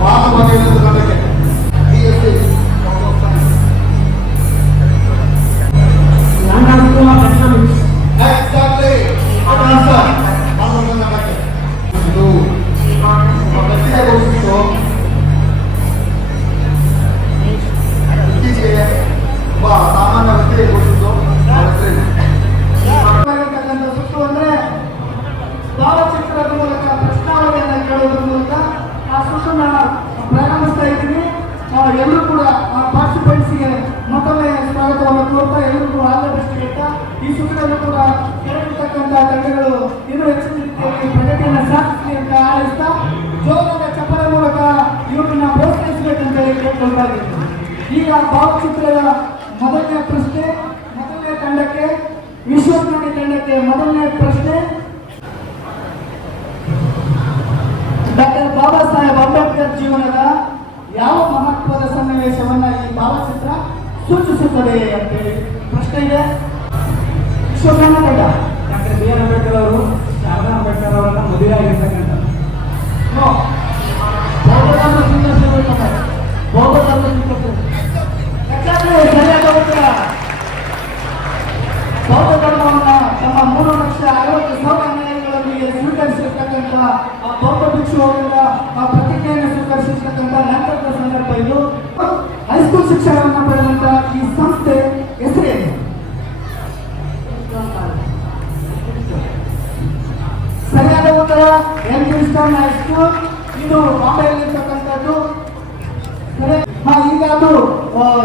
ಭಾರತ ತಂಡಕ್ಕೆ BSc doctor of science. Exactly answer. Bharat ತಂಡಕ್ಕೆ ಇದು ಘೋಷಿಸಿತು. ಇತ್ತೀಚೆಗೆ ಒಬ್ಬ ಸಾಮಾನ್ಯ ವ್ಯಕ್ತಿಗೆ ಘೋಷಿಸಿತು. ಸುತ್ತು ಅಂದ್ರೆ ಭಾವಚಿತ್ರದ ಮೂಲಕ ಪ್ರಸ್ತಾವನೆಯನ್ನು ಕೇಳೋದ್ರ ಮೂಲಕ ಆ ಸುತ್ತನ್ನ ಪ್ರಾರಂಭಿಸ್ತಾ ಇದ್ದೀನಿ. ಎಲ್ಲರೂ ಕೂಡ ಪಾರ್ಟಿಸಿಪೆಂಟ್ಸ್ಗೆ ಮತ್ತೊಮ್ಮೆ ಸ್ವಾಗತವನ್ನು ಕೋರ್ತಾ ಎಲ್ಲರಿಗೂ ಆಲ್ ದ ಬೆಸ್ಟ್ ಹೇಳ್ತಾ ಈ ಸುತ್ತಿನಲ್ಲೂ ಕೂಡ ಕೆಳಗಿರ್ತಕ್ಕಂಥ ತಂಡಗಳು ಇನ್ನೂ ಹೆಚ್ಚಿನ ರೀತಿಯಲ್ಲಿ ಪ್ರಗತಿಯನ್ನು ಸಾಧಿಸಲಿ ಅಂತ ಆಲಿಸ್ತಾ ಜೋರಾದ ಚಪ್ಪಲ ಮೂಲಕ ಇವ್ರನ್ನ ಪ್ರೋತ್ಸಾಹಿಸಬೇಕಂತ ಹೇಳಿ ಕೇಳ್ಕೊಳ್ತಾ ಇದ್ದೀನಿ. ಈಗ ಭಾವಚಿತ್ರದ ಮೊದಲನೇ ಪ್ರಶ್ನೆ, ಮೊದಲನೇ ತಂಡಕ್ಕೆ, ವಿಶ್ವಜ್ಞಾನಿ ತಂಡಕ್ಕೆ ಮೊದಲನೇ ಪ್ರಶ್ನೆ. ಡಾಕ್ಟರ್ ಬಾಬಾ ಸಾಹೇಬ್ ಅಂಬೇಡ್ಕರ್ ಜೀವನದ ಯಾವ ಮಹತ್ವದ ಸನ್ನಿವೇಶವನ್ನ ಈ ಭಾವಚಿತ್ರ ಸೂಚಿಸುತ್ತದೆ ಅಂತೇಳಿ ಪ್ರಶ್ನೆ ಇದೆ. ವಿಶ್ವಜ್ಞಾನ ತಂಡ ಡಾಕ್ಟರ್ ಬಿ ಆರ್ ಅಂಬೇಡ್ಕರ್ ಅವರು ಶಾರದಾ ಅಂಬೇಡ್ಕರ್ ಅವರನ್ನ ಮದುವೆ ಆಗಿರ್ತಕ್ಕಂಥ ಬೌದ್ಧ ಧರ್ಮ ಸ್ವೀಕರಿಸಬೇಕು. ಬೌದ್ಧ ಧರ್ಮ ಸರಿಯಾದ ಉತ್ತರ. ಬೌದ್ಧ ಧರ್ಮವನ್ನ ತಮ್ಮ 3,60,000 ಅನುಯಾಯಿಗಳೊಂದಿಗೆ ಸ್ವೀಕರಿಸಿರ್ತಕ್ಕಂಥ ಆ ಬೌದ್ಧ ಭಿಕ್ಷುವರಿಂದ ಆ ಪ್ರತಿಜ್ಞೆಯನ್ನು ಸ್ವೀಕರಿಸಿರ್ತಕ್ಕಂಥ ನಂತರದ ಸಂದರ್ಭ ಇದು. ಹೈಸ್ಕೂಲ್ ಶಿಕ್ಷಣವನ್ನು ಪಡೆದಂತ ಈ ಸಂಸ್ಥೆ ಹೆಸರೇನು? ಸರಿಯಾದ ಉತ್ತರ ಎಂ ಕ್ರಿಸ್ಟನ್ ಹೈಸ್ಕೂಲ್. ಇದು ಬಾಂಬೆಯಲ್ಲಿರ್ತಕ್ಕಂಥದ್ದು. ಈಗ ಅದು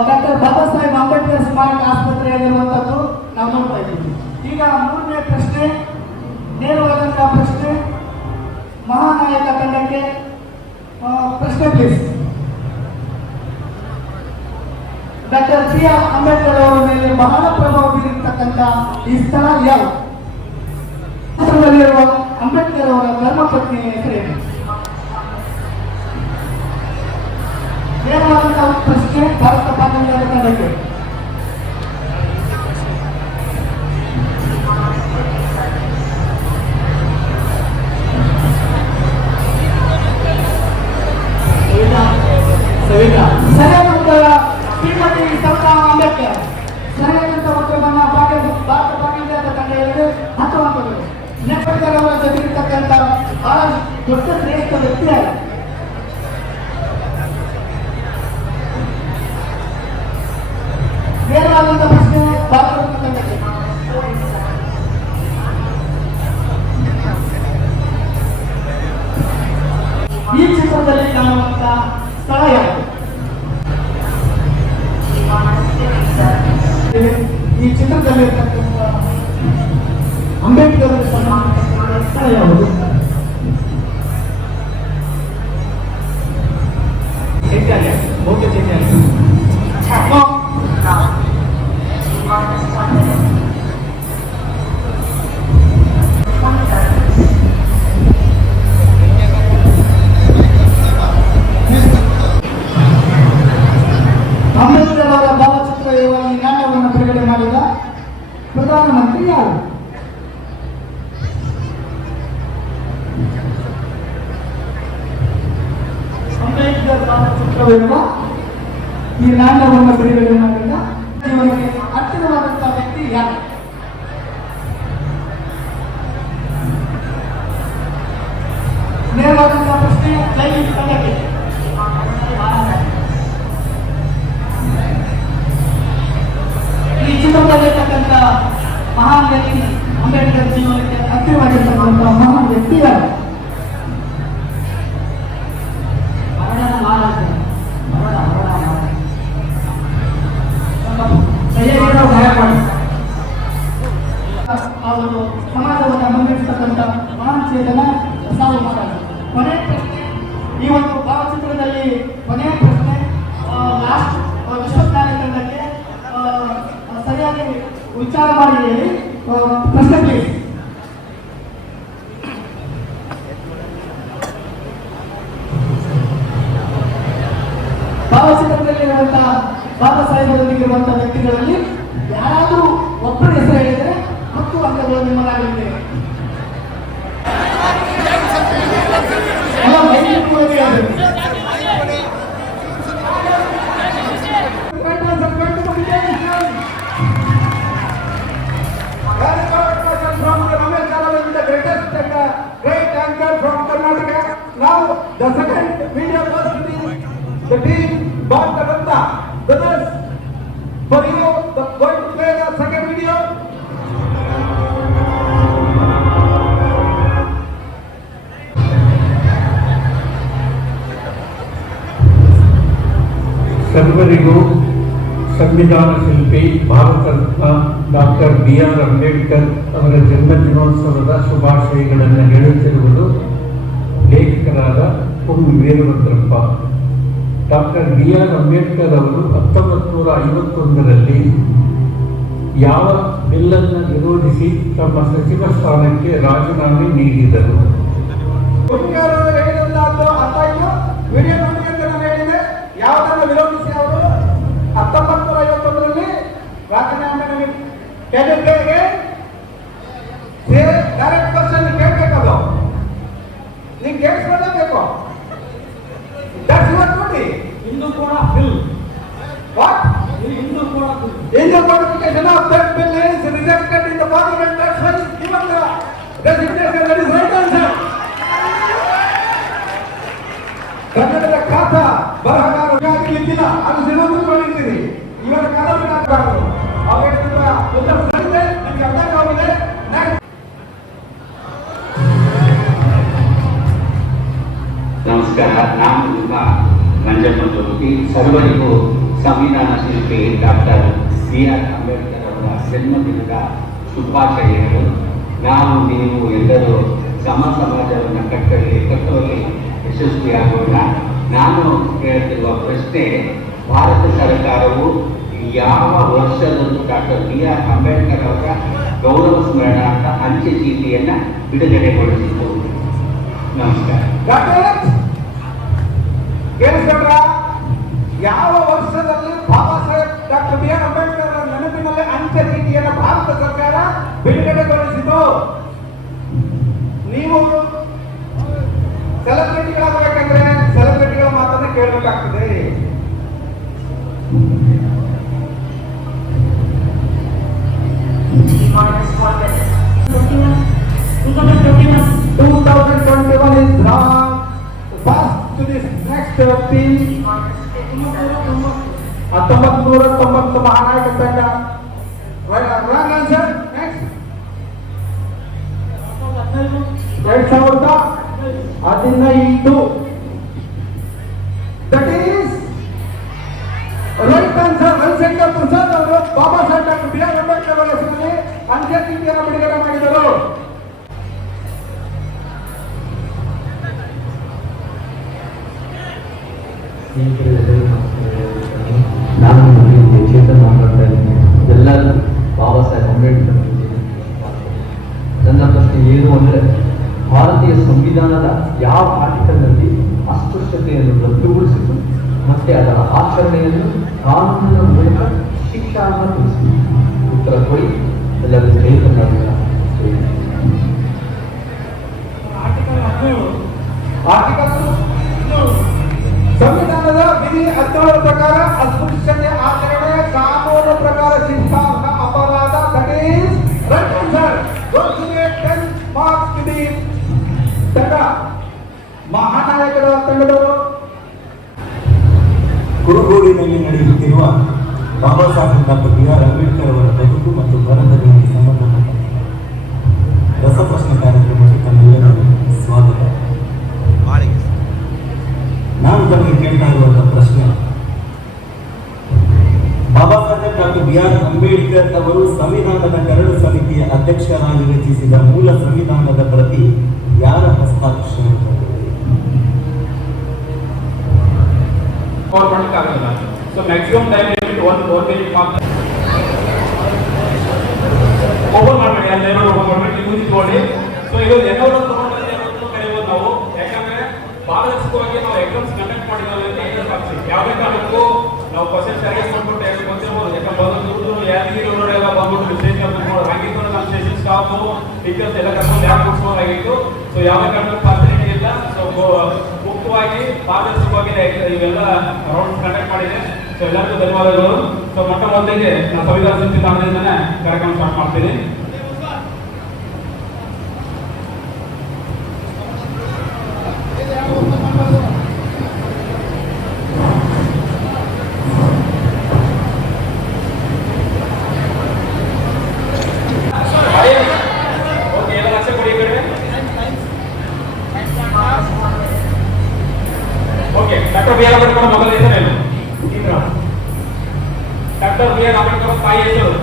ಡಾಕ್ಟರ್ ಬಾಬಾ ಸಾಹೇಬ್ ಅಂಬೇಡ್ಕರ್ ಸ್ಮಾರಕ ಆಸ್ಪತ್ರೆಯಲ್ಲಿರುವಂಥದ್ದು ನಾವು ನೋಡ್ತಾ ಇದ್ದೀವಿ. ಈಗ ಮೂರನೇ ಪ್ರಶ್ನೆ, ನೇರವಾದಂತಹ ಪ್ರಶ್ನೆ ಮಹಾನಾಯಕ ತಂಡಕ್ಕೆ. ಪ್ರಶ್ನೆ please. Doctor B R Ambedkar ಅವರ ಮೇಲೆ ಬಹಳ ಪ್ರಭಾವ ಬೀರಿರ್ತಕ್ಕಂಥ ಈ ಸ್ಥಳ ಯಾವ? ಚಿತ್ರದಲ್ಲಿರುವ ಅಂಬೇಡ್ಕರ್ ಅವರ ಧರ್ಮಪತ್ನಿ ಹೆಸರೇನು? ನೇರವಾದಂತಹ ಪ್ರಶ್ನೆ ಭಾರತ ಪಾಲ್ಗೊಳ್ಳುವ ತಂಡಕ್ಕೆ. ಸರಿಯಾದ ಉತ್ತರ ಶ್ರೀಮತಿ ಸವಿತಾ ಅಂಬೇಡ್ಕರ್. ಸರಿಯಾದಂತ ಉತ್ತರವನ್ನು ಭಾರತ ಪಾಕಿಸ್ತಾನದ ತಂಡ ಹೇಳಿದೆ 10 ಅಂಕಗಳು. ಅಂಬೇಡ್ಕರ್ ಅವರ ಜೊತೆಗಿರ್ತಕ್ಕಂಥ ಬಹಳ ದೊಡ್ಡ ಶ್ರೇಷ್ಠ ವ್ಯಕ್ತಿಯಾಗ. ನೇರವಾದಂತ ಪ್ರಶ್ನೆ ಭಾರತದ ತಂಡಕ್ಕೆ. ಈ ಚಿತ್ರದಲ್ಲಿ ಕಾಣುವಂತ ಸ್ಥಳ ಯಾವುದು? ಈ ಚಿತ್ರದಲ್ಲಿ ಅಂಬೇಡ್ಕರ್ ಸ್ಥಳ ಯಾವುದು? ಚೈತ್ಯಾಲಯ, ಬೌದ್ಧ ಚೈತ್ಯಾಲಯ. ಅಂಬೇಡ್ಕರ್ ಅವರ ಭಾವಚಿತ್ರ ಈ ನಾಟಕವನ್ನು ಬಿಡುಗಡೆ ಮಾಡಿದ ಪ್ರಧಾನಮಂತ್ರಿ ಯಾರು? ಅಂಬೇಡ್ಕರ್ ಭಾವಚಿತ್ರವಿರುವ ಈ ನಾಟಕವನ್ನು ಬಿಡುಗಡೆ ಮಾಡಿದ ಜೀವನಕ್ಕೆ ಹತ್ತಿರವಾದಂತಹ ವ್ಯಕ್ತಿ ಯಾರು? ನೇರವಾದಂತಹ ಪ್ರಶ್ನೆ ಜೈ ತಂಡಕ್ಕೆ. ಈ ಚಿತ್ರದಲ್ಲಿರ್ತಕ್ಕಂಥ ಮಹಾನ್ ವ್ಯಕ್ತಿ, ಅಂಬೇಡ್ಕರ್ ಜೀವನಕ್ಕೆ ಹತ್ತಿರವಾಗಿರ್ತಕ್ಕಂಥ ಮಹಾನ್ ವ್ಯಕ್ತಿ ಯಾರು? ಅವರು ಸಮಾಜವನ್ನು ಮುನ್ನಡೆಸತಕ್ಕಂಥ ಮಹಾನ್ ಚೇತನ ಸಾವು ಮಹಾರಾಜ. ಕೊನೆಯ ಪ್ರಶ್ನೆ ಈ ಒಂದು ಭಾವಚಿತ್ರದಲ್ಲಿ ಕೊನೆಯ ಪ್ರಶ್ನೆ ಲಾಸ್ಟ್ 24 ತಂಡಕ್ಕೆ ಸರಿಯಾಗಿ ವಿಚಾರ ಮಾಡಿ ಹೇಳಿ. ಪ್ರಶ್ನೆ ಪ್ಲೀಸ್. ಭಾವಚಿತ್ರದಲ್ಲಿರುವಂತಹ ಬಾಬಾ ಸಾಹೇಬರೊಂದಿಗಿರುವಂತಹ ವ್ಯಕ್ತಿಗಳಲ್ಲಿ ಯಾರಾದರೂ ಒಬ್ಬರ ಹೆಸರು ಹೇಳಿದರೆ 10 ಅಂಕಗಳು ನಿಮ್ಮದಾಗಲಿದೆ. Great anchor from Karnataka. Now the second video goes to the team Bharatanatta. Brothers, for you, going to play the second video. ಸರ್ವರಿಗೂ ಸಂವಿಧಾನ ಶಿಲ್ಪಿ ಭಾರತ ರತ್ನ ಡಾಕ್ಟರ್ BR ಅಂಬೇಡ್ಕರ್ ಅವರ ಜನ್ಮದಿನೋತ್ಸವದ ಶುಭಾಶಯಗಳನ್ನು ಹೇಳುತ್ತಿರುವುದು ಲೇಖಕರಾದ ವೀರಭದ್ರಪ್ಪ. ಡಾಕ್ಟರ್ BR ಅಂಬೇಡ್ಕರ್ ಅವರು 1951ರಲ್ಲಿ ಯಾವ ಬಿಲ್ಲನ್ನು ವಿರೋಧಿಸಿ ತಮ್ಮ ಸಚಿವ ಸ್ಥಾನಕ್ಕೆ ರಾಜೀನಾಮೆ ನೀಡಿದರು? ಯಾವುದನ್ನು ವಿರೋಧಿಸಿ ಅವರು 1951ರಲ್ಲಿ ರಾಜೀನಾಮೆ ಕೇಳಿದ್ದೇವೆ. ಡೈರೆಕ್ಟ್ ಕ್ವಶನ್ ಕೇಳಬೇಕದು, ನೀವು ಕೇಳಿಸ್ಕೊಳ್ಳೇಬೇಕು. That's your duty. Hindu code bill. What? Hindu code bill. In the qualification of that bill is rejected in the parliament. That's why it's given the designation. That is right answer. ಕನ್ನಡದ ಖಾತ ಬರಹಗಾರರಿಗೆ ಇದ್ದಿಲ್ಲ, ಅದು ಸಿಗೋದಿದ್ದೀನಿ. ಇವರ ಕನ್ನಡ ಉತ್ತರ ಸರಿದೆ, ನಿಮಗೆ ಅರ್ಥ ಆಗಿದೆ. ನಮಸ್ಕಾರ, ನಾನು ನಿಮ್ಮ ಮಂಜಪ್ಪ ಜೋಗಿ. ಸರ್ವರಿಗೂ ಸಂವಿಧಾನ ಶಿಲ್ಪಿ ಡಾಕ್ಟರ್ BR ಅಂಬೇಡ್ಕರ್ ಅವರ ಜನ್ಮದಿನದ ಶುಭಾಶಯಗಳು. ನಾವು ನೀವು ಎಲ್ಲರೂ ಸಮಾಜವನ್ನು ಕಟ್ಟುವಲ್ಲಿ ಯಶಸ್ವಿಯಾಗೋಣ. ನಾನು ಕೇಳುತ್ತಿರುವ ಪ್ರಶ್ನೆ, ಭಾರತ ಸರ್ಕಾರವು ಯಾವ ವರ್ಷದಂದು ಡಾಕ್ಟರ್ BR ಅಂಬೇಡ್ಕರ್ ಅವರ ಗೌರವ ಸ್ಮರಣಾರ್ಥ ಅಂಚೆ ಚೀಟಿಯನ್ನು ಬಿಡುಗಡೆಗೊಳಿಸಿತು? ನಮಸ್ಕಾರ. ಕೇಳಿಸ್ಕೊಂಡ್ರ? ಯಾವ ವರ್ಷದಲ್ಲಿ ಬಿಡುಗಡೆಗೊಳಿಸಿತು. ನೀವು ಸೆಲೆಬ್ರಿಟಿಗಳಾಗಬೇಕಂದ್ರೆ ಸೆಲೆಬ್ರಿಟಿಗಳ ಮಾತನ್ನ ಕೇಳಬೇಕಾಗ್ತದೆ. is wrong. Pass to this next team. 1990 ಮಹಾನಾಯಕ ತಂಡ. Wrong answer. Next. 2015. That is right answer. Ravishankar Prasad ಅವರು Baba Saheb doctor B R Ambedkar ಅವರ ಹೆಸರಲ್ಲಿ ಅಂಚೆ ಚೀಟಿಯನ್ನು ಬಿಡುಗಡೆ ಮಾಡಿದರು. ನಾನು ಚೇತನ್ ಮಾತಾಡ್ತಾ ಇದ್ದೀನಿ. ಎಲ್ಲರೂ ಬಾಬಾ ಸಾಹೇಬ್ ಅಂಬೇಡ್ಕರ್ ನನ್ನ ಪ್ರಶ್ನೆ ಏನು ಅಂದರೆ, ಭಾರತೀಯ ಸಂವಿಧಾನದ ಯಾವ ಆರ್ಟಿಕಲ್ನಲ್ಲಿ ಅಸ್ಪೃಶ್ಯತೆಯನ್ನು ರದ್ದುಗೊಳಿಸಿತು ಮತ್ತೆ ಅದರ ಆಚರಣೆಯನ್ನು ಕಾನೂನಿನ ಮೂಲಕ ಶಿಕ್ಷಾರ್ಹ ತಿಳಿಸಿತು? ಉತ್ತರ ಕೊಡಿ. ಎಲ್ಲರೂ ಚೇತನ್ ಸಂವಿಧಾನದ ವಿಧಿ 17 ಪ್ರಕಾರ ಅಸ್ಪೃಶ್ಯತೆ ಆಚರಣೆ ಕಾನೂನು ಪ್ರಕಾರ ಶಿಕ್ಷಾರ್ಹ ಅಪರಾಧ. That is right answer. 10 marks to the ತಂಡ. ಮಹಾನಾಯಕರ ತಂಡದವರು ಕುರುಗೋಡಿನಲ್ಲಿ ನಡೆಯುತ್ತಿರುವ Baba Saheb doctor B R Ambedkar ಅವರ ಬದುಕು ಮತ್ತು ಬರಹಗಳಿಗೆ ಸಂಬಂಧಪಟ್ಟ ರಸಪ್ರಶ್ನೆ ಕಾರ್ಯಕ್ರಮಕ್ಕೆ ತಮ್ಮೆಲ್ಲರಿಗೂ ಸ್ವಾಗತ. ನಾನು ತಮಗೆ ಕೇಳ್ತಾ ಇರುವಂತಹ ಪ್ರಶ್ನೆ, Baba Saheb doctor B R Ambedkar ಅವರು ಸಂವಿಧಾನದ ಕರಡು ಸಮಿತಿಯ ಅಧ್ಯಕ್ಷರಾಗಿ ರಚಿಸಿದ ಮೂಲ ಸಂವಿಧಾನದ ಪ್ರತಿ ಯಾರ ಹಸ್ತಾಕ್ಷರ? So maximum time limit one minute ಮಾತ್ರ ಓಪನ್ ಮಾಡಬೇಡಿ. ಅಲ್ಲಿ ಓಪನ್ ಮಾಡಬೇಡಿ, ನೀವು ತಗೊಳ್ಳಿ. ಸೊ ಇದು ಎಲ್ಲರೂ ತಗೊಂಡ್ರೆ ಕರೆಯಬಹುದು ನಾವು. ಯಾಕಂದ್ರೆ ಪಾರದರ್ಶಕವಾಗಿ ನಾವು ಎಕ್ಸಾಮ್ಸ್ ಕಂಡಕ್ಟ್ ಮಾಡಿರೋದ್ರಿಂದ ಯಾವುದೇ ಕಾರಣಕ್ಕೂ ನಾವು ಕ್ವಶನ್ ಸರಿಯಾಗಿ ಮಾಡ್ಬಿಟ್ಟು ಬಂದಿರ್ಬೋದು. ಯಾಕಂದ್ರೆ ದುಡ್ಡು ಯಾರಿಗೆ ಎಲ್ಲ ಬಂದ್ಬಿಟ್ಟು ಸ್ಟೇಜ್ ಹಾಗಿತ್ತು. ನಮ್ಮ ಸ್ಟೇಷನ್ ಸ್ಟಾಫ್ ಟೀಚರ್ಸ್ ಎಲ್ಲ ಕರ್ಕೊಂಡು ಯಾರು ಕೊಡ್ಸ್ಬೋದಾಗಿತ್ತು. ಸೊ ಯಾವುದೇ ಕಾರಣಕ್ಕೂ ಫಾಸಿಲಿಟಿ ಇಲ್ಲ. ಸೊ ಮುಖ್ಯವಾಗಿ ಪಾರದರ್ಶಕವಾಗಿ ಇವೆಲ್ಲ ರೌಂಡ್ ಕಂಡಕ್ಟ್ ಮಾಡಿದೆ. ಸೊ ಎಲ್ಲರಿಗೂ ಧನ್ಯವಾದಗಳು. ಸೊ ಮೊಟ್ಟ ಮೊದಲಿಗೆ ನಾನು ಸಂವಿಧಾನ ಸಮಿತಿ ತಂಡದಿಂದನೇ ಕಾರ್ಯಕ್ರಮ ಸ್ಟಾರ್ಟ್ ಮಾಡ್ತೀನಿ. ಓಕೆ, ಎಲ್ಲ ಲಕ್ಷ ಕೊಡಿ ಈ ಕಡೆ. Okay, doctor B R Ambedkar ಮೊದಲ ಹೆಸರೇನು? ಡಾಕ್ಟರ್ ಬಿ ಆರ್ ಅಂಬೇಡ್ಕರ್ ತಾಯಿ ಹೆಸರು?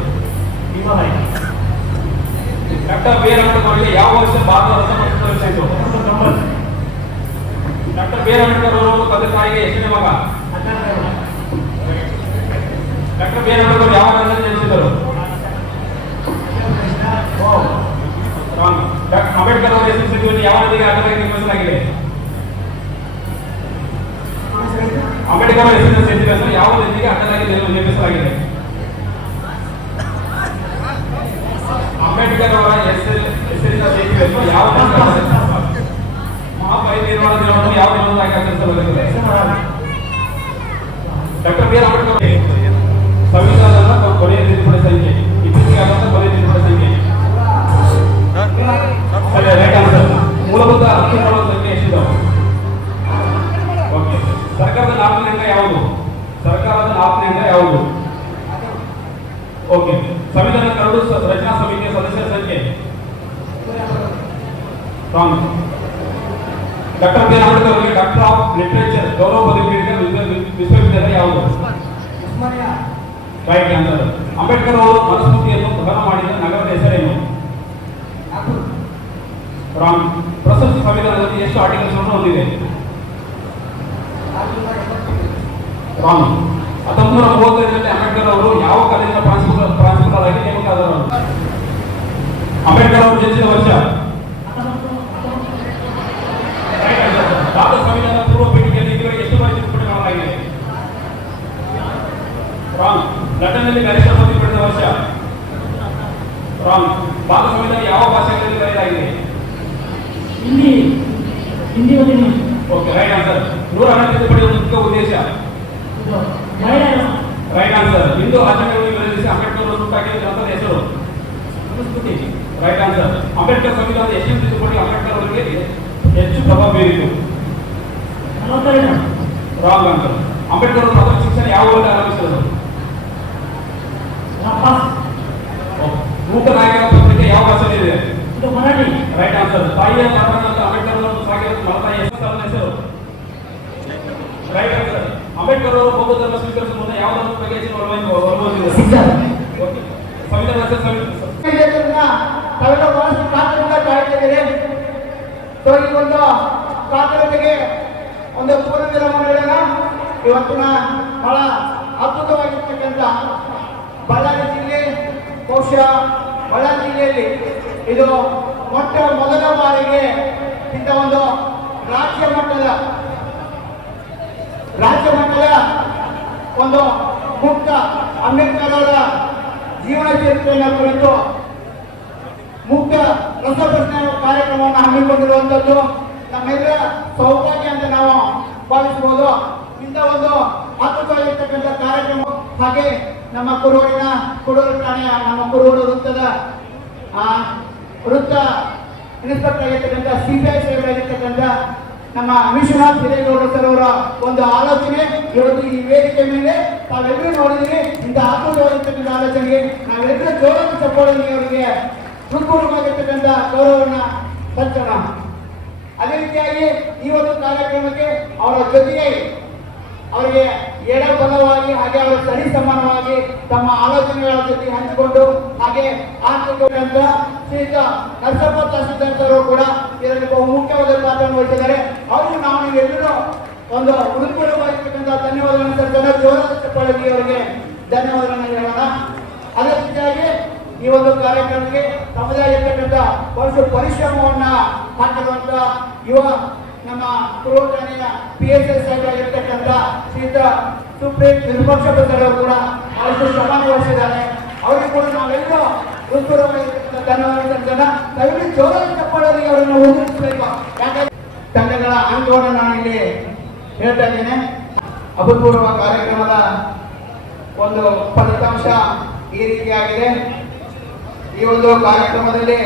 ಡಾಕ್ಟರ್ ಬಿ ಆರ್ ಅಂಬೇಡ್ಕರ್ ಅವರಿಗೆ ಯಾವ ವರ್ಷ ಭಾರತ ರತ್ನ ಪ್ರಶಸ್ತಿ ದೊರೆಯಿತು? ಡಾಕ್ಟರ್ ಬಿ ಆರ್ ಅಂಬೇಡ್ಕರ್ ಅವರು ತಂದೆ ತಾಯಿಗೆ ಎಷ್ಟನೇ ಮಗ? ಡಾಕ್ಟರ್ ಬಿ ಆರ್ ಅಂಬೇಡ್ಕರ್ ಯಾವ ರಾಜ್ಯದಲ್ಲಿ ಜನಿಸಿದರು? ಅಂಬೇಡ್ಕರ್ ಅವರ ಹೆಸರು ಯಾವ ನದಿಗೆ ಅಡ್ಡಲಾಗಿ ನಿರ್ಮಿಸಲಾಗಿದೆ? ಅಂಬೇಡ್ಕರ್ ಅವರ ಹೆಸರಿನ ಯಾವ ನದಿಗೆ ಅಡ್ಡಲಾಗಿ ನಿರ್ಮಿಸಲಾಗಿದೆ? ಅಂಬೇಡ್ಕರ್ ಅವರ ಹೆಸರಿನ ಸೇತುವೆಯನ್ನು ಯಾವ ಮಹಾಪರಿನಿರ್ವಾಣ ದಿನವನ್ನು ಯಾವ ದಿನವಾಗಿ ಆಚರಿಸಲಾಗುತ್ತದೆ? ಡಾಕ್ಟರ್ ಬಿ ಆರ್ ಅಂಬೇಡ್ಕರ್ ಸಂವಿಧಾನದ ಕೊನೆಯ ತಿದ್ದುಪಡಿ ಸಂಖ್ಯೆ, ಇತ್ತೀಚೆಗೆ ಆದಂತಹ ಕೊನೆಯ ತಿದ್ದುಪಡಿ ಸಂಖ್ಯೆ? ಮೂಲಭೂತ ಹಕ್ಕುಗಳ ಸಂಖ್ಯೆ ಎಷ್ಟಿದ್ದಾವೆ? ಓಕೆ. ಸರ್ಕಾರದ 4ನೇ ಅಂಗ ಯಾವುದು? ಸರ್ಕಾರದ 4ನೇ ಅಂಗ ಯಾವುದು? ಓಕೆ. ಸಂವಿಧಾನ ಕರಡು ರಚನಾ ಸಮಿತಿಯ ಸದಸ್ಯರ ಸಂಖ್ಯೆ? Wrong. Doctor B R Ambedkar ಅವರಿಗೆ ಡಾಕ್ಟರ್ ಆಫ್ ಲಿಟರೇಚರ್ ಗೌರವ ಪದವಿ ನೀಡಿದ ವಿಶ್ವವಿದ್ಯಾಲಯ ಯಾವುದು? Right answer. ಅಂಬೇಡ್ಕರ್ ಅವರು ಮನುಸ್ಮೃತಿಯನ್ನು ಪ್ರದಾನ ಮಾಡಿದ ನಗರದ ಹೆಸರೇನು? ರಾಂಗ್. ಪ್ರಸ್ತುತ ಸಂವಿಧಾನದಲ್ಲಿ ಎಷ್ಟು ಆರ್ಟಿಕಲ್ಸ್ ಹೊಂದಿದೆ? ರಾಂಗ್. 1935ರಲ್ಲಿ ಅಂಬೇಡ್ಕರ್ ಅವರು ಯಾವ ಕಾಲೇಜಿನ ಪ್ರಾಂಶುಪಾಲರ್ ಆಗಿ ನೇಮಕವಾದರು? ಅಂಬೇಡ್ಕರ್ ಅವರು ಜನಿಸಿದ ವರ್ಷ? ಭಾರತ ಸಂವಿಧಾನದ ಪೂರ್ವ ಪೀಠಿಕೆಯಲ್ಲಿ ಇದುವರೆಗೆ ಎಷ್ಟು ಬಾರಿ ತಿದ್ದುಪಡಿ ಮಾಡಲಾಗಿದೆ? ರಾಂಗ್. ಲಂಡನ್ನಲ್ಲಿ ಗರಿಷ್ಠ ಅವಧಿ ಪಡೆದ ವರ್ಷ? ರಾಂಗ್. 111 ತಿದ್ದುಪಡಿ ಮುಖ್ಯ ಉದ್ದೇಶ ರೈಟ್ ಆನ್ಸರ್. ಹಿಂದೂ ಆಚರಣೆಗಳನ್ನು ವಿರೋಧಿಸಿ ಅಂಬೇಡ್ಕರ್ ಅವರು ಹುಟ್ಟಾಕಿದ ಗ್ರಂಥದ ಹೆಸರು ಮನುಸ್ಮೃತಿ. Right answer. ಅಂಬೇಡ್ಕರ್ ಸಂವಿಧಾನದ ಎಷ್ಟನೇ ತಿದ್ದುಪಡಿ ಅಂಬೇಡ್ಕರ್ ಅವರಿಗೆ ಹೆಚ್ಚು ಪ್ರಭಾವ ಬೀರಿತು? Wrong answer. ಅಂಬೇಡ್ಕರ್ ಅವರು ಪ್ರಥಮ ಶಿಕ್ಷಣ ಯಾವ ಊರಲ್ಲಿ ಆರಂಭಿಸಿದರು? ಮೂಕನಾಯಕರ ಪತ್ರಿಕೆ ಯಾವ ಭಾಷೆಯಲ್ಲಿ ಇದೆ? Right answer. ತಾಯಿಯ ಕಾರಣದಿಂದ ಅಂಬೇಡ್ಕರ್ ಅವರು ಸಾಗಿದ ಮಲತಾಯಿ ಹೆಸರು? Right answer. ಅಂಬೇಡ್ಕರ್ ಅವರು ಬೌದ್ಧ ಧರ್ಮ ಸ್ವೀಕರಿಸುವ ಮುನ್ನ ಯಾವ ಧರ್ಮದ ಬಗ್ಗೆ ಹೆಚ್ಚಿನ ಹೊರಬಂದಿದ್ದಾರೆ? ಸಂವಿಧಾನ ತಾವೆಲ್ಲ ಬಹಳಷ್ಟು ಕಾತರದಿಂದ ಕಾಯ್ತಿದ್ದೀರಿ. ಸೊ ಈ ಒಂದು ಕಾತರತೆಗೆ ಒಂದು ಪೂರ್ಣ ವಿರಾಮ ನೀಡೋಣ. ಇವತ್ತಿನ ಬಹಳ ಅದ್ಭುತವಾಗಿರ್ತಕ್ಕಂಥ ಬಳ್ಳಾರಿ ಜಿಲ್ಲೆ, ಬಹುಶಃ ಬಳ್ಳಾರಿ ಜಿಲ್ಲೆಯಲ್ಲಿ ಇದು ಮೊದಲ ಬಾರಿಗೆ ಇಂಥ ಒಂದು ರಾಜ್ಯ ಮಟ್ಟದ ಒಂದು ಮುಕ್ತ ಅಂಬೇಡ್ಕರ್ ಅವರ ಜೀವನ ಚರಿತ್ರೆಯನ್ನು ಕುರಿತು ಮುಕ್ತ ರಸಪ್ರಶ್ನೆ ಕಾರ್ಯಕ್ರಮವನ್ನು ಹಮ್ಮಿಕೊಂಡಿರುವಂಥದ್ದು ನಮ್ಮೆಲ್ಲರ ಸೌಭಾಗ್ಯ ಅಂತ ನಾವು ಭಾವಿಸಬಹುದು. ಇಂಥ ಒಂದು ಅದ್ಭುತವಾಗಿರ್ತಕ್ಕಂಥ ಕಾರ್ಯಕ್ರಮ. ಹಾಗೆ ನಮ್ಮ ಕುಡೂರು ಠಾಣೆಯ ನಮ್ಮ ಕುಡೂರು ವೃತ್ತ ಇನ್ಸ್ಪೆಕ್ಟರ್ ಆಗಿರ್ತಕ್ಕಂಥ ಸಿಪಿಐ ಸಾಹೇಬರಾಗಿರ್ತಕ್ಕಂಥ ನಮ್ಮ ವಿಶ್ವನಾಥ್ ಹಿರೇಗೌಡ ಸರ್ ಅವರ ಒಂದು ಆಲೋಚನೆ ಇವತ್ತು ಈ ವೇದಿಕೆ ಮೇಲೆ ತಾವೆಲ್ಲರೂ ನೋಡಿದ್ರಿ. ಇಂಥ ಅದ್ಭುತವಾಗಿರ್ತಕ್ಕಂಥ ಆಲೋಚನೆಗೆ ನಾವೆಲ್ಲರೂ ಜೋರಾದ ಚಪ್ಪಾಳೆಗೆ ಅವರಿಗೆ ಹೃತ್ಪೂರ್ವವಾಗಿರ್ತಕ್ಕಂಥ ಗೌರವವನ್ನು ಸಲ್ಲಿಸೋಣ. ಅದೇ ರೀತಿಯಾಗಿ ಈ ಒಂದು ಕಾರ್ಯಕ್ರಮಕ್ಕೆ ಅವರ ಜೊತೆಗೆ ಅವರಿಗೆ ಎಡಬಲವಾಗಿ ಹಾಗೆ ಅವರ ಸರಿ ಸಮಾನವಾಗಿ ತಮ್ಮ ಆಲೋಚನೆಗಳ ಜೊತೆ ಹಂಚಿಕೊಂಡು ಹಾಗೆ ಆರ್ಥಿಕ ಶ್ರೀಯುತ ನರಸಪ್ಪ ತಹಸೀಲ್ದಾರ್ ಅವರು ಕೂಡ ಇದರಲ್ಲಿ ಬಹು ಮುಖ್ಯವಾದ ಪಾತ್ರವನ್ನು ವಹಿಸಿದ್ದಾರೆ. ಅವರು ನಾವು ಎಲ್ಲರೂ ಒಂದು ಹೃತ್ಪೂರ್ವವಾಗಿರ್ತಕ್ಕಂಥ ಧನ್ಯವಾದಗಳನ್ನು ಸಲ್ಲಿಸೋಣ. ಜೋರಾದ ಚಪ್ಪಾಳೆಗೆ ಅವರಿಗೆ ಧನ್ಯವಾದಗಳನ್ನು ಹೇಳೋಣ. ಅದೇ ರೀತಿಯಾಗಿ ಈ ಒಂದು ಕಾರ್ಯಕ್ರಮಕ್ಕೆ ತಮ್ಮದೇ ಆಗಿರ್ತಕ್ಕಂಥ ಪರಿಶ್ರಮವನ್ನ ಹಾಕಿರುವಂತ ಯುವ ನಮ್ಮ ಕುಡೂರು ಠಾಣೆಯ PSI ಸಾಹೇಬರಾಗಿರ್ತಕ್ಕಂಥ ಶ್ರೀಯುತ ಸುಪ್ರೀಂ ವಿರೂಪಾಕ್ಷ ಸರ್ ಅವರು ಕೂಡ ಅವರಿಗೆ ಶ್ರಮ ವಹಿಸಿದ್ದಾರೆ. ಅವರಿಗೆ ಕೂಡ ನಾವೆಲ್ಲರೂ ಹೃತ್ಪೂರ್ವವಾಗಿರ್ತಕ್ಕಂಥ ಧನ್ಯವಾದ. ದಯವಿಟ್ಟು ಜೋರಾದ ಚಪ್ಪಾಳೆಗೆ ಅವರನ್ನು ಉಳಿಸಬೇಕು. ಯಾಕಂದ್ರೆ ತಂಡಗಳ ಅಂಕವನ್ನು ನಾನು ಇಲ್ಲಿ ಹೇಳ್ತಾ ಇದ್ದೇನೆ. ಅಭೂತಪೂರ್ವ ಕಾರ್ಯಕ್ರಮದ ಒಂದು ಫಲಿತಾಂಶ ಈ ರೀತಿಯಾಗಿದೆ. ಈ ಒಂದು ಕಾರ್ಯಕ್ರಮದಲ್ಲಿ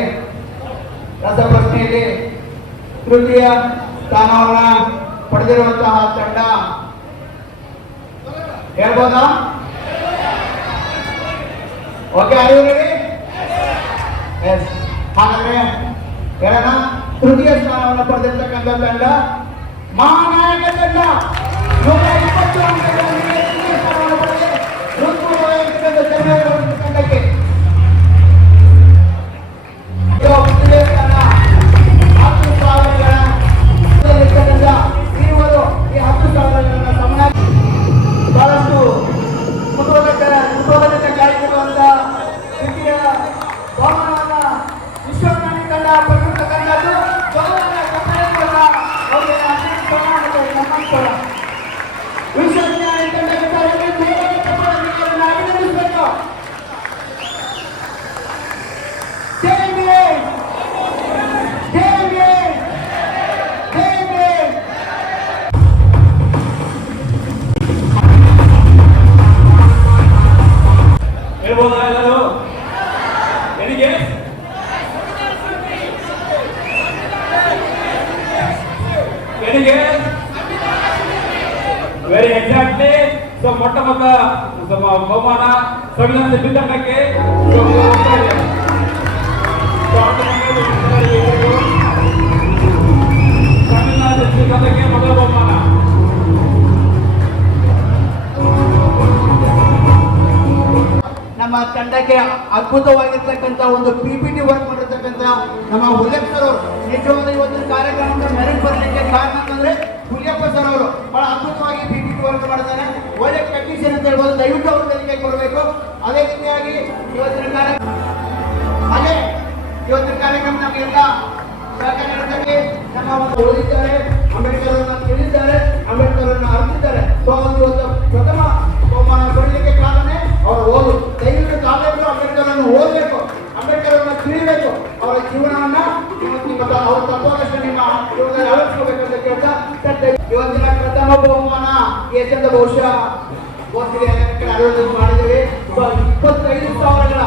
ರಸಪ್ರಶ್ನೆಯಲ್ಲಿ ತೃತೀಯ ಸ್ಥಾನವನ್ನ ಪಡೆದಿರುವಂತಹ ತಂಡ ಹೇಳ್ಬೋದಾ? ಓಕೆ, ಹಾಗಾದ್ರೆ ಹೇಳೋಣ. ತೃತೀಯ ಸ್ಥಾನವನ್ನು ಪಡೆದಿರ್ತಕ್ಕಂಥ ತಂಡ ಮಹಾನಾಯಕ ತಂಡ 120 ಅಂಕಗಳಲ್ಲಿ ತೃತೀಯ ಸ್ಥಾನವನ್ನು ಪಡೆದಿದೆ. ತಂಡಕ್ಕೆ ಬಹಳಷ್ಟು ಕುತೂಹಲದಿಂದ ಕಾಯ್ದಿರುವಂತ ದ್ವಿತೀಯ ಬಹುಮಾನವನ್ನ ವಿಶ್ವಜ್ಞಾನಿ ತಂಡ ಪಡೆದಿರ್ತಕ್ಕಂಥದ್ದು. ವಿಶ್ವಜ್ಞಾನಿ ತಂಡಕ್ಕೆ ಅಭಿನಂದಿಸಬೇಕು. ಹೇಳ್ಬೋದಾ ಎಲ್ಲರೂ? ನನಗೆ ವೆರಿ ಎಕ್ಸಾಕ್ಟ್ಲಿ. ಸೊ ಮೊಟ್ಟ ಬಹುಮಾನ ಸಂವಿಧಾನದ ಬಿತ್ತಂಡಕ್ಕೆ ಸಂವಿಧಾನದ ಬಿತ್ತಂಡಕ್ಕೆ ಮೊದಲ ಬಹುಮಾನ. ನಮ್ಮ ತಂಡಕ್ಕೆ ಅದ್ಭುತವಾಗಿರ್ತಕ್ಕಂಥ ಒಂದು PPT ವರ್ಕ್ ಮಾಡಿರ್ತಕ್ಕಂಥ ನಮ್ಮ ಹುಲಿಯಪ್ಪ ಸರ್ ಅವರು ನಿಜವಾದ ಇವತ್ತಿನ ಕಾರ್ಯಕ್ರಮಕ್ಕೆ ಮೆರಿಟ್ ಬರಲಿಕ್ಕೆ ಕಾರಣ ಅಂತಂದ್ರೆ ಹುಲಿಯಪ್ಪ ಸರ್ ಅವರು ಬಹಳ ಅದ್ಭುತವಾಗಿ PPT ವರ್ಕ್ ಮಾಡಿದ್ದಾರೆ. ಒಳ್ಳೆ ಟೆಕ್ನಿಷಿಯನ್ ಅಂತ ಹೇಳ್ಬೋದು. ದಯವಿಟ್ಟು ಅವ್ರ ಕಲಿಕೆ ಕೊಡಬೇಕು. ಅದೇ ರೀತಿಯಾಗಿ ಇವತ್ತಿನ ಕಾರ್ಯಕ್ರಮ ನಮಗೆಲ್ಲ ಸಹಕಾರಕ್ಕೆ ನಮ್ಮ ಒಂದು ಓದಿದ್ದಾರೆ, ಅಂಬೇಡ್ಕರ್ ಅವರನ್ನ ತಿಳಿದಿದ್ದಾರೆ, ಅಂಬೇಡ್ಕರ್ ಅವರನ್ನ ಅರ್ತಿದ್ದಾರೆ. ಸೊ ಇವತ್ತು ಪ್ರಥಮ ಬಹುಮಾನ ಪಡೆಯಲಿಕ್ಕೆ ಕಾರಣ ಅವರ ಓದು. ದಯವಿಟ್ಟು ತಾವೆಲ್ಲರೂ ಅಂಬೇಡ್ಕರ್ ಅನ್ನು ಓದಬೇಕು, ಅಂಬೇಡ್ಕರ್ ಅವರನ್ನ ತಿಳಿಬೇಕು, ಅವರ ಜೀವನವನ್ನ ಅವರ ತತ್ವದಷ್ಟು ನಿಮ್ಮ ಜೀವನದಲ್ಲಿ ಅಳವಡಿಸ್ಕೋಬೇಕಂತ ಕೇಳ್ತಾ ಇವತ್ತಿನ ಪ್ರಥಮ ಬಹುಮಾನ ಎಷ್ಟು ಅಂತ ಬಹುಶಃ ಗೊತ್ತಿದೆ, ಮಾಡಿದ್ದೇವೆ. 25,000ಗಳ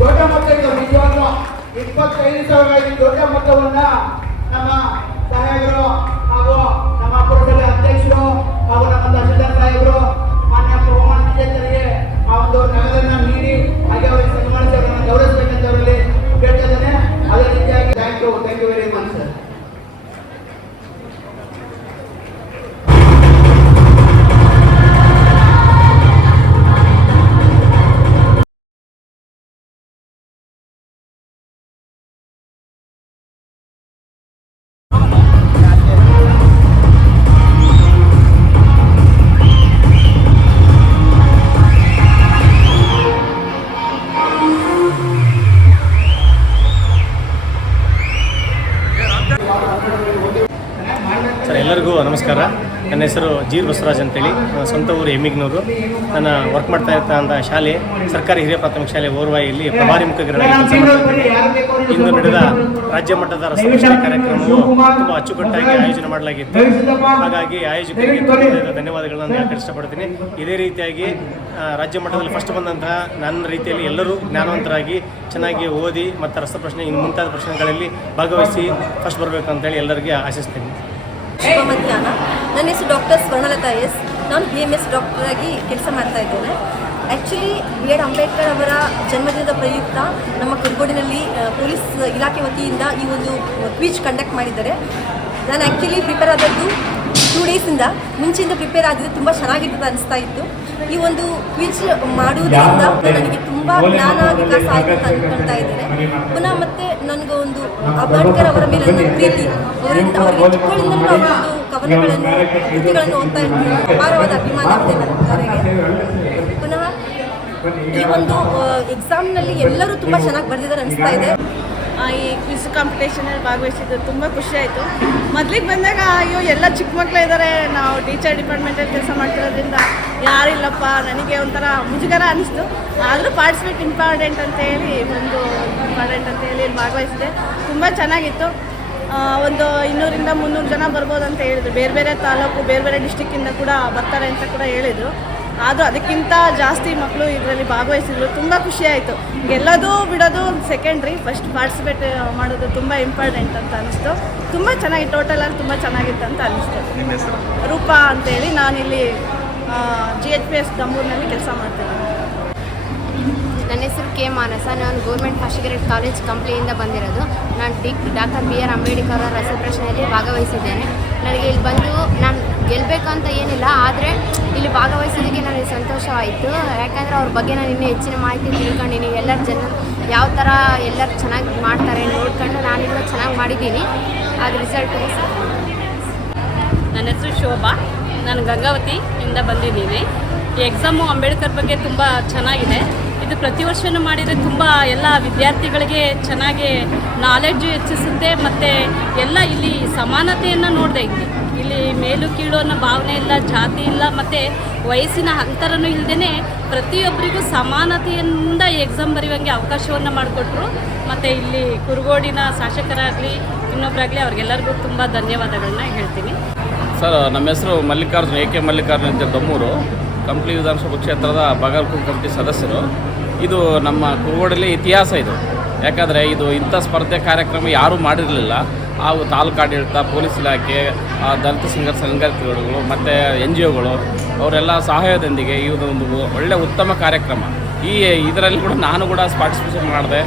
ದೊಡ್ಡ ಮೊತ್ತ ಇದು, ನಿಜವಾಗ್ಲೂ 25,000 ದೊಡ್ಡ ಮೊತ್ತವನ್ನ ನಮ್ಮ ಸಾಹೇಬರು ಹಾಗೂ ನಮ್ಮ ಪುರಸಭೆ ಅಧ್ಯಕ್ಷರು ಹಾಗೂ ನಮ್ಮ ತಹಶೀಲ್ದಾರ್ ಸಾಹೇಬರು ಮಾನ್ಯ ಬಹುಮಾನ ವಿಜೇತರಿಗೆ ಆ ಒಂದು ನಗದನ್ನ ನೀಡಿ ಹಾಗೆ ಅವರಿಗೆ ಸನ್ಮಾನಿಸಿ ಅವರನ್ನು ಗೌರವಿಸಬೇಕಂತ ಅವರಲ್ಲಿ ಕೇಳ್ತಾ ಇದ್ದೇನೆ. ಅದೇ ರೀತಿಯಾಗಿ thank you very much sir. Sir, ಎಲ್ಲರಿಗೂ ನಮಸ್ಕಾರ. ನನ್ನ ಹೆಸರು ಜಿ ಬಸವರಾಜ್ ಅಂತೇಳಿ, ನನ್ನ ಸ್ವಂತ ಊರು ಎಮ್ಮಿಗ್ನೂರು. ನನ್ನ ವರ್ಕ್ ಮಾಡ್ತಾ ಇರ್ತಕ್ಕಂಥ ಶಾಲೆ ಸರ್ಕಾರಿ ಹಿರಿಯ ಪ್ರಾಥಮಿಕ ಶಾಲೆ ಓರ್ವಾಯಿಯಲ್ಲಿ ಪ್ರಭಾರಿ ಮುಖ್ಯಗಿರಣಾಗಿ ಕೆಲಸ ಮಾಡ್ತಾ ಇದ್ದೀನಿ. ಇಂದು ನಡೆದ ರಾಜ್ಯ ಮಟ್ಟದ ರಸಪ್ರಶ್ನೆ ಕಾರ್ಯಕ್ರಮವು ತುಂಬ ಅಚ್ಚುಕಟ್ಟಾಗಿ ಆಯೋಜನೆ ಮಾಡಲಾಗಿತ್ತು. ಹಾಗಾಗಿ ಆಯೋಜಕರಿಗೆ ತುಂಬ ಧನ್ಯವಾದಗಳನ್ನು ಹೇಳಕ್ಕೆ ಇಷ್ಟಪಡ್ತೀನಿ. ಇದೇ ರೀತಿಯಾಗಿ ರಾಜ್ಯ ಮಟ್ಟದಲ್ಲಿ ಫಸ್ಟ್ ಬಂದಂತಹ ನನ್ನ ರೀತಿಯಲ್ಲಿ ಎಲ್ಲರೂ ಜ್ಞಾನವಂತರಾಗಿ ಚೆನ್ನಾಗಿ ಓದಿ ಮತ್ತು ರಸಪ್ರಶ್ನೆ ಇನ್ನು ಮುಂತಾದ ಪ್ರಶ್ನೆಗಳಲ್ಲಿ ಭಾಗವಹಿಸಿ ಫಸ್ಟ್ ಬರಬೇಕು ಅಂತೇಳಿ ಎಲ್ಲರಿಗೆ ಆಶಿಸ್ತೀನಿ. ಶುಭ ಮಧ್ಯಾಹ್ನ. ನನ್ನ ಹೆಸರು ಡಾಕ್ಟರ್ ಸ್ವರ್ಣಲತಾ ಎಸ್. ನಾನು BMS ಡಾಕ್ಟರ್ ಆಗಿ ಕೆಲಸ ಮಾಡ್ತಾ ಇದ್ದೇನೆ. Actually B.R. ಅಂಬೇಡ್ಕರ್ ಅವರ ಜನ್ಮದಿನದ ಪ್ರಯುಕ್ತ ನಮ್ಮ ಕುರುಗೋಡಿನಲ್ಲಿ ಪೊಲೀಸ್ ಇಲಾಖೆ ವತಿಯಿಂದ ಈ ಒಂದು ಕ್ವಿಜ್ ಕಂಡಕ್ಟ್ ಮಾಡಿದ್ದಾರೆ. ನಾನು ಆ್ಯಕ್ಚುಲಿ ಪ್ರಿಪೇರ್ ಆದದ್ದು 2 ಡೇಸಿಂದ ಮುಂಚೆಯಿಂದ ಪ್ರಿಪೇರ್ ಆಗಿದ್ದು ತುಂಬ ಚೆನ್ನಾಗಿರ್ತದೆ ಅನಿಸ್ತಾ ಇತ್ತು. ಈ ಒಂದು ಕ್ವಿಜ್ ಮಾಡುವುದರಿಂದ ನನಗೆ ತುಂಬ ಜ್ಞಾನ ವಿಕಾಸ ಆಯಿತು ಅಂತ ಅಂದ್ಕೊಳ್ತಾ ಇದ್ದೇನೆ. ಪುನಃ ಮತ್ತೆ ನನಗೆ ಒಂದು ಅಂಬೇಡ್ಕರ್ ಅವರ ಮೇಲೆ ಒಂದು ಪ್ರೀತಿ, ಅವರಿಂದ ಅವರಿಗೆ ಚಿಕ್ಕಗಳಿಂದಲೂ ಅವರ ಒಂದು ಕವನಗಳನ್ನು ಕೃತಿಗಳನ್ನು ಓದ್ತಾ ಇರ್ತೀನಿ. ಅಪಾರವಾದ ಅಭಿಮಾನ ಇದೆ ನನಗೆ. ಪುನಃ ಈ ಒಂದು ಎಕ್ಸಾಮ್ನಲ್ಲಿ ಎಲ್ಲರೂ ತುಂಬ ಚೆನ್ನಾಗಿ ಬರೆದಿದ್ದಾರೆ ಅನಿಸ್ತಾ ಇದೆ. ಈ ಕ್ವಿಜ್ ಕಾಂಪಿಟೇಷನಲ್ಲಿ ಭಾಗವಹಿಸಿದ್ದು ತುಂಬ ಖುಷಿಯಾಯಿತು. ಮೊದಲಿಗೆ ಬಂದಾಗ ಅಯ್ಯೋ ಎಲ್ಲ ಚಿಕ್ಕ ಮಕ್ಕಳೇ ಇದ್ದಾರೆ, ನಾವು ಟೀಚರ್ ಡಿಪಾರ್ಟ್ಮೆಂಟಲ್ಲಿ ಕೆಲಸ ಮಾಡ್ತಿರೋದ್ರಿಂದ ಯಾರಿಲ್ಲಪ್ಪ, ನನಗೆ ಒಂಥರ ಮುಜುಗರ ಅನ್ನಿಸ್ತು. ಆದರೂ ಪಾರ್ಟಿಸಿಪೇಟ್ ಇಂಪಾರ್ಟೆಂಟ್ ಅಂತೇಳಿ ಭಾಗವಹಿಸಿದೆ. ತುಂಬ ಚೆನ್ನಾಗಿತ್ತು. ಒಂದು 200ರಿಂದ 300 ಜನ ಬರ್ಬೋದು ಅಂತ ಹೇಳಿದರು. ಬೇರೆ ಬೇರೆ ತಾಲೂಕು, ಬೇರೆ ಬೇರೆ ಡಿಸ್ಟಿಕ್ಕಿಂದ ಕೂಡ ಬರ್ತಾರೆ ಅಂತ ಕೂಡ ಹೇಳಿದರು. ಆದರೂ ಅದಕ್ಕಿಂತ ಜಾಸ್ತಿ ಮಕ್ಕಳು ಇದರಲ್ಲಿ ಭಾಗವಹಿಸಿದ್ರು. ತುಂಬ ಖುಷಿಯಾಯಿತು. ಗೆಲ್ಲೋದು ಬಿಡೋದು ಸೆಕೆಂಡ್ರಿ, ಫಸ್ಟ್ ಪಾರ್ಟಿಸಿಪೇಟ್ ಮಾಡೋದು ತುಂಬ ಇಂಪಾರ್ಟೆಂಟ್ ಅಂತ ಅನ್ನಿಸ್ತು. ತುಂಬ ಚೆನ್ನಾಗಿ ಟೋಟಲಾಗಿ ತುಂಬ ಚೆನ್ನಾಗಿತ್ತು ಅಂತ ಅನ್ನಿಸ್ತು. ರೂಪಾ ಅಂತೇಳಿ, ನಾನಿಲ್ಲಿ GHPS ದಮ್ಮೂರಿನಲ್ಲಿ ಕೆಲಸ ಮಾಡ್ತೇನೆ. ನನ್ನ ಹೆಸರು ಕೆ ಮಾನಸ. ನಾನು ಗೌರ್ಮೆಂಟ್ ಫಸ್ಟ್ ಗ್ರೇಡ್ ಕಾಲೇಜ್ ಕಂಪ್ಲಿಯಿಂದ ಬಂದಿರೋದು. ನಾನು ಡಾಕ್ಟರ್ B.R. ಅಂಬೇಡ್ಕರ್ ಅವರ ರಸಪ್ರಶ್ನೆಯಲ್ಲಿ ಭಾಗವಹಿಸಿದ್ದೇನೆ. ನನಗೆ ಇಲ್ಲಿ ಬಂದು ನಾನು ಗೆಲ್ಲಬೇಕಂತ ಏನಿಲ್ಲ, ಆದರೆ ಇಲ್ಲಿ ಭಾಗವಹಿಸೋದಕ್ಕೆ ನನಗೆ ಸಂತೋಷವಾಯಿತು. ಯಾಕಂದರೆ ಅವ್ರ ಬಗ್ಗೆ ನಾನು ಇನ್ನೂ ಹೆಚ್ಚಿನ ಮಾಹಿತಿ ತಿಳ್ಕೊಂಡಿನಿ. ಎಲ್ಲರ ಜನ ಯಾವ ಥರ ಎಲ್ಲರೂ ಚೆನ್ನಾಗಿ ಮಾಡ್ತಾರೆ ನೋಡ್ಕೊಂಡು ನಾನಿನ್ನೂ ಚೆನ್ನಾಗಿ ಮಾಡಿದ್ದೀನಿ. ಅದು ರಿಸಲ್ಟ್. ನನ್ನ ಹೆಸರು ಶೋಭಾ. ನಾನು ಗಂಗಾವತಿಯಿಂದ ಬಂದಿದ್ದೀನಿ. ಈ ಎಕ್ಸಾಮು ಅಂಬೇಡ್ಕರ್ ಬಗ್ಗೆ ತುಂಬ ಚೆನ್ನಾಗಿದೆ. ಇದು ಪ್ರತಿ ವರ್ಷವೂ ಮಾಡಿದರೆ ತುಂಬ ಎಲ್ಲ ವಿದ್ಯಾರ್ಥಿಗಳಿಗೆ ಚೆನ್ನಾಗಿ ನಾಲೆಡ್ಜು ಹೆಚ್ಚಿಸುತ್ತೆ. ಮತ್ತು ಎಲ್ಲ ಇಲ್ಲಿ ಸಮಾನತೆಯನ್ನು ನೋಡಿದೆ. ಇಲ್ಲಿ ಮೇಲು ಕೀಳು ಅನ್ನೋ ಭಾವನೆ ಇಲ್ಲ, ಜಾತಿ ಇಲ್ಲ, ಮತ್ತು ವಯಸ್ಸಿನ ಅಂತರನೂ ಇಲ್ಲದೇ ಪ್ರತಿಯೊಬ್ಬರಿಗೂ ಸಮಾನತೆಯಿಂದ ಎಕ್ಸಾಮ್ ಬರೆಯುವಂಗೆ ಅವಕಾಶವನ್ನು ಮಾಡಿಕೊಟ್ರು. ಮತ್ತು ಇಲ್ಲಿ ಕುರುಗೋಡಿನ ಶಾಸಕರಾಗಲಿ ಇನ್ನೊಬ್ಬರಾಗಲಿ ಅವ್ರಿಗೆಲ್ಲರಿಗೂ ತುಂಬ ಧನ್ಯವಾದಗಳನ್ನ ಹೇಳ್ತೀನಿ. ಸರ್, ನಮ್ಮ ಹೆಸರು ಮಲ್ಲಿಕಾರ್ಜುನ್, AK ಮಲ್ಲಿಕಾರ್ಜುನ್ ಅಂತ ದಮ್ಮೂರು. ಕಂಪ್ಲಿ ವಿಧಾನಸಭಾ ಕ್ಷೇತ್ರದ ಬಾಗಲಕೋಟೆ ಕಮಿಟಿ ಸದಸ್ಯರು. ಇದು ನಮ್ಮ ಕುರುಗೋಡಲ್ಲಿ ಇತಿಹಾಸ ಇದು. ಯಾಕಂದರೆ ಇದು ಇಂಥ ಸ್ಪರ್ಧೆ ಕಾರ್ಯಕ್ರಮ ಯಾರೂ ಮಾಡಿರಲಿಲ್ಲ. ಹಾಗೂ ತಾಲೂಕು ಆಡಳಿತ, ಪೊಲೀಸ್ ಇಲಾಖೆ, ದಲಿತ ಸಂಘಟನೆಗಳು ಮತ್ತು NGOಗಳು ಅವರೆಲ್ಲ ಸಹಾಯದೊಂದಿಗೆ ಇದೊಂದು ಒಳ್ಳೆಯ ಉತ್ತಮ ಕಾರ್ಯಕ್ರಮ. ಇದರಲ್ಲಿ ಕೂಡ ನಾನು ಕೂಡ ಪಾರ್ಟಿಸಿಪೇಷನ್ ಮಾಡಿದೆ.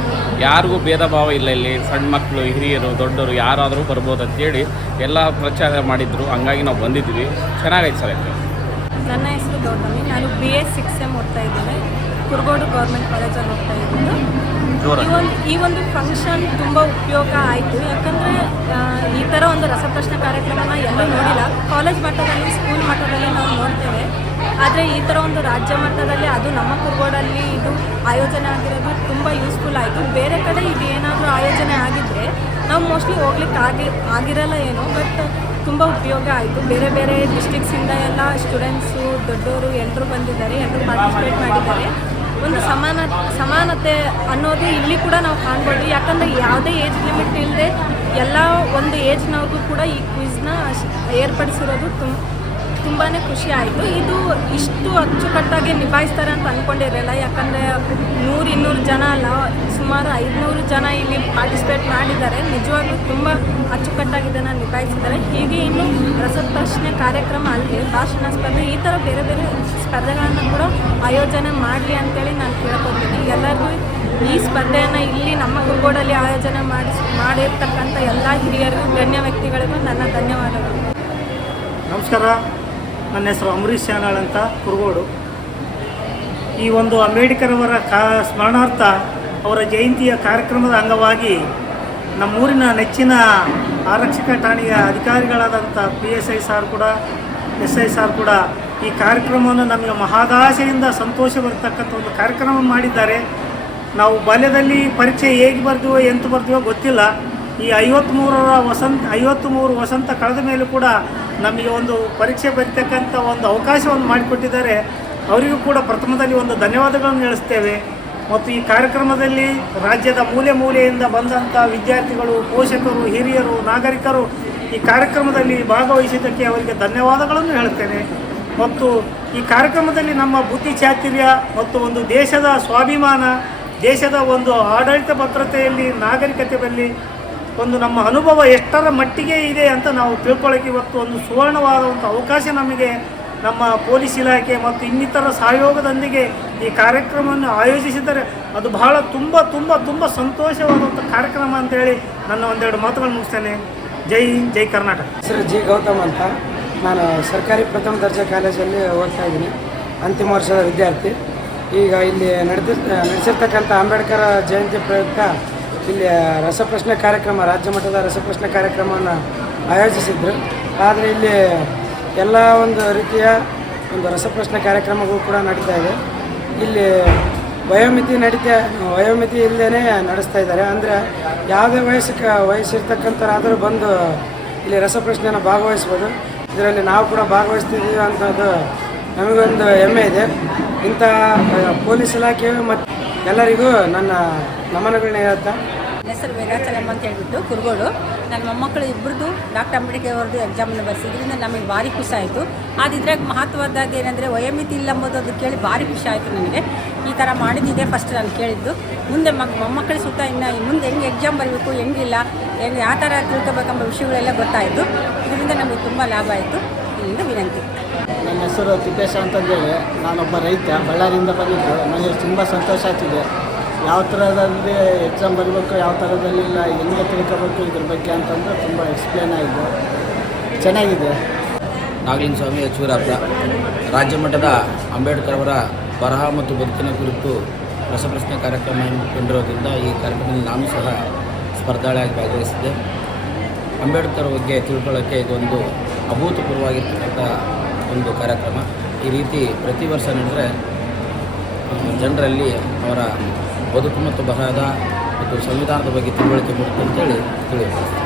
ಯಾರಿಗೂ ಭೇದ ಭಾವ ಇಲ್ಲ. ಇಲ್ಲಿ ಸಣ್ಣ ಮಕ್ಕಳು, ಹಿರಿಯರು, ದೊಡ್ಡವರು ಯಾರಾದರೂ ಬರ್ಬೋದು ಅಂತೇಳಿ ಎಲ್ಲ ಪ್ರಚಾರ ಮಾಡಿದ್ರು. ಹಂಗಾಗಿ ನಾವು ಬಂದಿದ್ದೀವಿ. ಚೆನ್ನಾಗೈತೆ ಸರ್. ನನ್ನ ಹೆಸರು ಗೌತಮಿ. ನಾನು BA 6M ಓದ್ತಾ ಇದ್ದೇನೆ. ಕುರುಗೋಡು ಗೌರ್ಮೆಂಟ್ ಕಾಲೇಜಲ್ಲಿ ಓದ್ತಾ ಇದ್ದೀನಿ. ಈ ಒಂದು ಫಂಕ್ಷನ್ ತುಂಬ ಉಪಯೋಗ ಆಯಿತು. ಯಾಕಂದರೆ ಈ ಥರ ಒಂದು ರಸಪ್ರಶ್ನೆ ಕಾರ್ಯಕ್ರಮನ ಎಲ್ಲೂ ನೋಡಿಲ್ಲ. ಕಾಲೇಜ್ ಮಟ್ಟದಲ್ಲಿ, ಸ್ಕೂಲ್ ಮಟ್ಟದಲ್ಲಿ ನಾವು ನೋಡ್ತೇವೆ. ಆದರೆ ಈ ಥರ ಒಂದು ರಾಜ್ಯ ಮಟ್ಟದಲ್ಲಿ, ಅದು ನಮ್ಮ ಕುರುಗೋಡಲ್ಲಿ ಇದು ಆಯೋಜನೆ ಆಗಿರೋದು ತುಂಬ ಯೂಸ್ಫುಲ್ ಆಯಿತು. ಬೇರೆ ಕಡೆ ಇದು ಏನಾದರೂ ಆಯೋಜನೆ ಆಗಿದ್ದರೆ ನಾವು ಮೋಸ್ಟ್ಲಿ ಹೋಗ್ಲಿಕ್ಕೆ ಆಗಿರಲ್ಲ ಏನೋ, ಬಟ್ ತುಂಬ ಉಪಯೋಗ ಆಯಿತು. ಬೇರೆ ಬೇರೆ ಡಿಸ್ಟ್ರಿಕ್ಸಿಂದ ಎಲ್ಲ ಸ್ಟೂಡೆಂಟ್ಸು, ದೊಡ್ಡವರು ಎಲ್ಲರೂ ಬಂದಿದ್ದಾರೆ, ಎಲ್ಲರೂ ಪಾರ್ಟಿಸಿಪೇಟ್ ಮಾಡಿದ್ದಾರೆ. ಒಂದು ಸಮಾನತೆ ಅನ್ನೋದು ಇಲ್ಲಿ ಕೂಡ ನಾವು ಕಾಣ್ಬೋದು. ಯಾಕಂದರೆ ಯಾವುದೇ ಏಜ್ ಲಿಮಿಟ್ ಇಲ್ಲದೆ ಎಲ್ಲ ಒಂದು ಏಜ್ನವ್ರಿಗೂ ಕೂಡ ಈ ಕ್ವಿಜ್ನ ಏರ್ಪಡಿಸಿರೋದು ತುಂಬಾ ಖುಷಿ ಆಯಿತು. ಇದು ಇಷ್ಟು ಅಚ್ಚುಕಟ್ಟಾಗಿ ನಿಭಾಯಿಸ್ತಾರೆ ಅಂತ ಅಂದ್ಕೊಂಡಿರಲಿಲ್ಲ. ಯಾಕಂದರೆ 100-200 ಜನ ಅಲ್ಲ, ಸುಮಾರು 500 ಜನ ಇಲ್ಲಿ ಪಾರ್ಟಿಸಿಪೇಟ್ ಮಾಡಿದ್ದಾರೆ. ನಿಜವಾಗ್ಲೂ ತುಂಬ ಅಚ್ಚುಕಟ್ಟಾಗಿ ಇದನ್ನು ನಿಭಾಯಿಸಿದ್ದಾರೆ. ಹೀಗೆ ಇನ್ನು ರಸಪ್ರಶ್ನೆ ಕಾರ್ಯಕ್ರಮ ಅಲ್ಲಿ ಭಾಷಣ ಸ್ಪರ್ಧೆ ಈ ಥರ ಬೇರೆ ಬೇರೆ ಸ್ಪರ್ಧೆಗಳನ್ನು ಕೂಡ ಆಯೋಜನೆ ಮಾಡಲಿ ಅಂತೇಳಿ ನಾನು ಕೇಳ್ಕೊತೀನಿ. ಎಲ್ಲರಿಗೂ ಈ ಸ್ಪರ್ಧೆಯನ್ನು ಇಲ್ಲಿ ನಮ್ಮ ಕುರುಗೋಡಲ್ಲಿ ಆಯೋಜನೆ ಮಾಡಿರ್ತಕ್ಕಂಥ ಎಲ್ಲ ಹಿರಿಯರಿಗೂ ಗಣ್ಯ ವ್ಯಕ್ತಿಗಳಿಗೂ ನನ್ನ ಧನ್ಯವಾದಗಳು. ನಮಸ್ಕಾರ, ನನ್ನ ಹೆಸರು ಅಂಬರೀಷ್ ಶಾನಾಳ್ ಅಂತ, ಕುರುಗೋಡು. ಈ ಒಂದು ಅಂಬೇಡ್ಕರ್ ಅವರ ಸ್ಮರಣಾರ್ಥ ಅವರ ಜಯಂತಿಯ ಕಾರ್ಯಕ್ರಮದ ಅಂಗವಾಗಿ ನಮ್ಮೂರಿನ ನೆಚ್ಚಿನ ಆರಕ್ಷಕ ಠಾಣೆಯ ಅಧಿಕಾರಿಗಳಾದಂಥ PSI ಸಾರ್ ಕೂಡ SI ಸಾರ್ ಕೂಡ ಈ ಕಾರ್ಯಕ್ರಮವನ್ನು ನಮಗೆ ಮಹದಾಸೆಯಿಂದ ಸಂತೋಷ ಬರ್ತಕ್ಕಂಥ ಒಂದು ಕಾರ್ಯಕ್ರಮ ಮಾಡಿದ್ದಾರೆ. ನಾವು ಬಾಲ್ಯದಲ್ಲಿ ಪರೀಕ್ಷೆ ಹೇಗೆ ಬರ್ತೀವೋ ಎಂತ ಬರ್ತೀವೋ ಗೊತ್ತಿಲ್ಲ. ಈ 53 ವಸಂತ ಕಳೆದ ಮೇಲೂ ಕೂಡ ನಮಗೆ ಒಂದು ಪರೀಕ್ಷೆ ಬರೀತಕ್ಕಂಥ ಒಂದು ಅವಕಾಶವನ್ನು ಮಾಡಿಕೊಟ್ಟಿದ್ದಾರೆ. ಅವರಿಗೂ ಕೂಡ ಪ್ರಥಮದಲ್ಲಿ ಒಂದು ಧನ್ಯವಾದಗಳನ್ನು ತಿಳಿಸ್ತೇವೆ. ಮತ್ತು ಈ ಕಾರ್ಯಕ್ರಮದಲ್ಲಿ ರಾಜ್ಯದ ಮೂಲೆ ಮೂಲೆಯಿಂದ ಬಂದಂಥ ವಿದ್ಯಾರ್ಥಿಗಳು, ಪೋಷಕರು, ಹಿರಿಯರು, ನಾಗರಿಕರು ಈ ಕಾರ್ಯಕ್ರಮದಲ್ಲಿ ಭಾಗವಹಿಸಿದ್ದಕ್ಕೆ ಅವರಿಗೆ ಧನ್ಯವಾದಗಳನ್ನು ಹೇಳ್ತೇನೆ. ಮತ್ತು ಈ ಕಾರ್ಯಕ್ರಮದಲ್ಲಿ ನಮ್ಮ ಬುದ್ಧಿ ಚಾತುರ್ಯ ಮತ್ತು ಒಂದು ದೇಶದ ಸ್ವಾಭಿಮಾನ, ದೇಶದ ಒಂದು ಆಡಳಿತ ಭದ್ರತೆಯಲ್ಲಿ, ನಾಗರಿಕತೆಯಲ್ಲಿ ಒಂದು ನಮ್ಮ ಅನುಭವ ಎಷ್ಟರ ಮಟ್ಟಿಗೆ ಇದೆ ಅಂತ ನಾವು ತಿಳ್ಕೊಳ್ಳೋಕ್ಕೆ ಇವತ್ತು ಒಂದು ಸುವರ್ಣವಾದಂಥ ಅವಕಾಶ ನಮಗೆ ನಮ್ಮ ಪೊಲೀಸ್ ಇಲಾಖೆ ಮತ್ತು ಇನ್ನಿತರ ಸಹಯೋಗದೊಂದಿಗೆ ಈ ಕಾರ್ಯಕ್ರಮವನ್ನು ಆಯೋಜಿಸಿದರೆ ಅದು ಬಹಳ ತುಂಬ ತುಂಬ ತುಂಬ ಸಂತೋಷವಾದಂಥ ಕಾರ್ಯಕ್ರಮ ಅಂತೇಳಿ ನನ್ನ ಒಂದೆರಡು ಮಾತುಗಳನ್ನು ಮುಗಿಸ್ತೇನೆ. ಜೈ ಹಿಂದ್, ಜೈ ಕರ್ನಾಟಕ. ಹೆಸರು G. ಗೌತಮ್ ಅಂತ. ನಾನು ಸರ್ಕಾರಿ ಪ್ರಥಮ ದರ್ಜೆ ಕಾಲೇಜಲ್ಲಿ ಓದ್ತಾ ಇದ್ದೀನಿ, ಅಂತಿಮ ವರ್ಷದ ವಿದ್ಯಾರ್ಥಿ. ಈಗ ಇಲ್ಲಿ ನಡೆಸಿರ್ತಕ್ಕಂಥ ಅಂಬೇಡ್ಕರ್ ಜಯಂತಿ ಪ್ರಯುಕ್ತ ಇಲ್ಲಿ ರಸಪ್ರಶ್ನೆ ಕಾರ್ಯಕ್ರಮ, ರಾಜ್ಯ ಮಟ್ಟದ ರಸಪ್ರಶ್ನೆ ಕಾರ್ಯಕ್ರಮವನ್ನು ಆಯೋಜಿಸಿದ್ರು. ಆದರೆ ಇಲ್ಲಿ ಎಲ್ಲ ಒಂದು ರೀತಿಯ ಒಂದು ರಸಪ್ರಶ್ನೆ ಕಾರ್ಯಕ್ರಮಗಳು ಕೂಡ ನಡೀತಾ ಇದೆ. ಇಲ್ಲಿ ವಯೋಮಿತಿ ಇಲ್ಲದೇ ನಡೆಸ್ತಾ ಇದ್ದಾರೆ. ಅಂದರೆ ಯಾವುದೇ ವಯಸ್ಸಿರ್ತಕ್ಕಂಥವ್ರಾದರೂ ಬಂದು ಇಲ್ಲಿ ರಸಪ್ರಶ್ನೆಯನ್ನು ಭಾಗವಹಿಸ್ಬೋದು. ಇದರಲ್ಲಿ ನಾವು ಕೂಡ ಭಾಗವಹಿಸ್ತಿದ್ದೀವಿ ಅಂಥದ್ದು ನಮಗೊಂದು ಹೆಮ್ಮೆ ಇದೆ. ಇಂಥ ಪೊಲೀಸ್ ಇಲಾಖೆ ಮತ್ತು ಎಲ್ಲರಿಗೂ ನನ್ನ ನಮನಗಳನ್ನ ಹೇಳ್ತಾ. ನನ್ನ ಹೆಸರು ವೇದಾಚಲಮ್ಮ ಅಂತ ಹೇಳ್ಬಿಟ್ಟು ಕುರುಗೋಡು. ನನ್ನ ಮೊಮ್ಮಕ್ಕಳು ಇಬ್ಬರದು ಡಾಕ್ಟರ್ ಅಂಬೇಡ್ಕರ್ ಅವ್ರದ್ದು ಎಕ್ಸಾಮನ್ನು ಬರೆಸಿದ್ರಿಂದ ನಮಗೆ ಭಾರಿ ಖುಷಿ ಆಯಿತು. ಆದರೆ ಇದ್ರಾಗ ಮಹತ್ವದ್ದಾದ ಏನಂದರೆ ವಯೋಮಿತಿ ಇಲ್ಲ ಅಂಬೋದು ಅದು ಕೇಳಿ ಭಾರಿ ಖುಷಿ ಆಯಿತು ನನಗೆ. ಈ ಥರ ಮಾಡಿದ್ದಿದೆ ಫಸ್ಟ್ ನಾನು ಕೇಳಿದ್ದು. ಮುಂದೆ ಮೊಮ್ಮಕ್ಕಳ ಸುತ್ತ ಇನ್ನು ಮುಂದೆ ಹೆಂಗೆ ಎಕ್ಸಾಮ್ ಬರಬೇಕು, ಹೆಂಗಿಲ್ಲ, ಹೆಂಗೆ ಯಾವ ಥರ ತಿಳ್ಕೊಬೇಕೆಂಬ ವಿಷಯಗಳೆಲ್ಲ ಗೊತ್ತಾಯಿತು. ಇದರಿಂದ ನಮಗೆ ತುಂಬ ಲಾಭ ಆಯಿತು. ಇಲ್ಲಿಂದ ವಿನಂತಿ. ನನ್ನ ಹೆಸರು ತಿಪ್ಪೇಶ ಅಂತಂದೇಳಿ, ನಾನೊಬ್ಬ ರೈತ, ಬಳ್ಳಾರಿಯಿಂದ ಬಂದಿದ್ದು. ನನಗೆ ತುಂಬ ಸಂತೋಷ ಆಗ್ತಿದೆ. ಯಾವ ಥರದಲ್ಲಿ ಎಕ್ಸಾಮ್ ಬರಬೇಕು, ಯಾವ ಥರದಲ್ಲಿಲ್ಲ, ಹೆಂಗೆ ತಿಳ್ಕೋಬೇಕು ಇದ್ರ ಬಗ್ಗೆ ಅಂತಂದ್ರೆ ತುಂಬ ಎಕ್ಸ್ಪ್ಲೇನ್ ಆಯಿತು. ಚೆನ್ನಾಗಿದೆ. ನಾಗಲಿಂಗ ಸ್ವಾಮಿ ಯಚೂರಪ್ಪ. ರಾಜ್ಯ ಮಟ್ಟದ ಅಂಬೇಡ್ಕರ್ ಅವರ ಬರಹ ಮತ್ತು ಬದುಕಿನ ಕುರಿತು ರಸಪ್ರಶ್ನೆ ಕಾರ್ಯಕ್ರಮ ಹಮ್ಮಿಕೊಂಡಿರೋದ್ರಿಂದ ಈ ಕಾರ್ಯಕ್ರಮದಲ್ಲಿ ನಾನು ಸಹ ಸ್ಪರ್ಧಾಳಿಯಾಗಿ ಭಾಗವಹಿಸಿದ್ದೆ. ಅಂಬೇಡ್ಕರ್ ಬಗ್ಗೆ ತಿಳ್ಕೊಳ್ಳೋಕ್ಕೆ ಇದೊಂದು ಅಭೂತಪೂರ್ವವಾಗಿರ್ತಕ್ಕಂಥ ಒಂದು ಕಾರ್ಯಕ್ರಮ. ಈ ರೀತಿ ಪ್ರತಿ ವರ್ಷ ನಡೆದರೆ ಜನರಲ್ಲಿ ಅವರ ಬದುಕು ಮತ್ತು ಬರಹದ ಮತ್ತು ಸಂವಿಧಾನದ ಬಗ್ಗೆ ತಿಳುವಳಿಕೆ ಮೂಡುತ್ತೆ ಅಂತೇಳಿ ತಿಳಿಯುತ್ತೆ.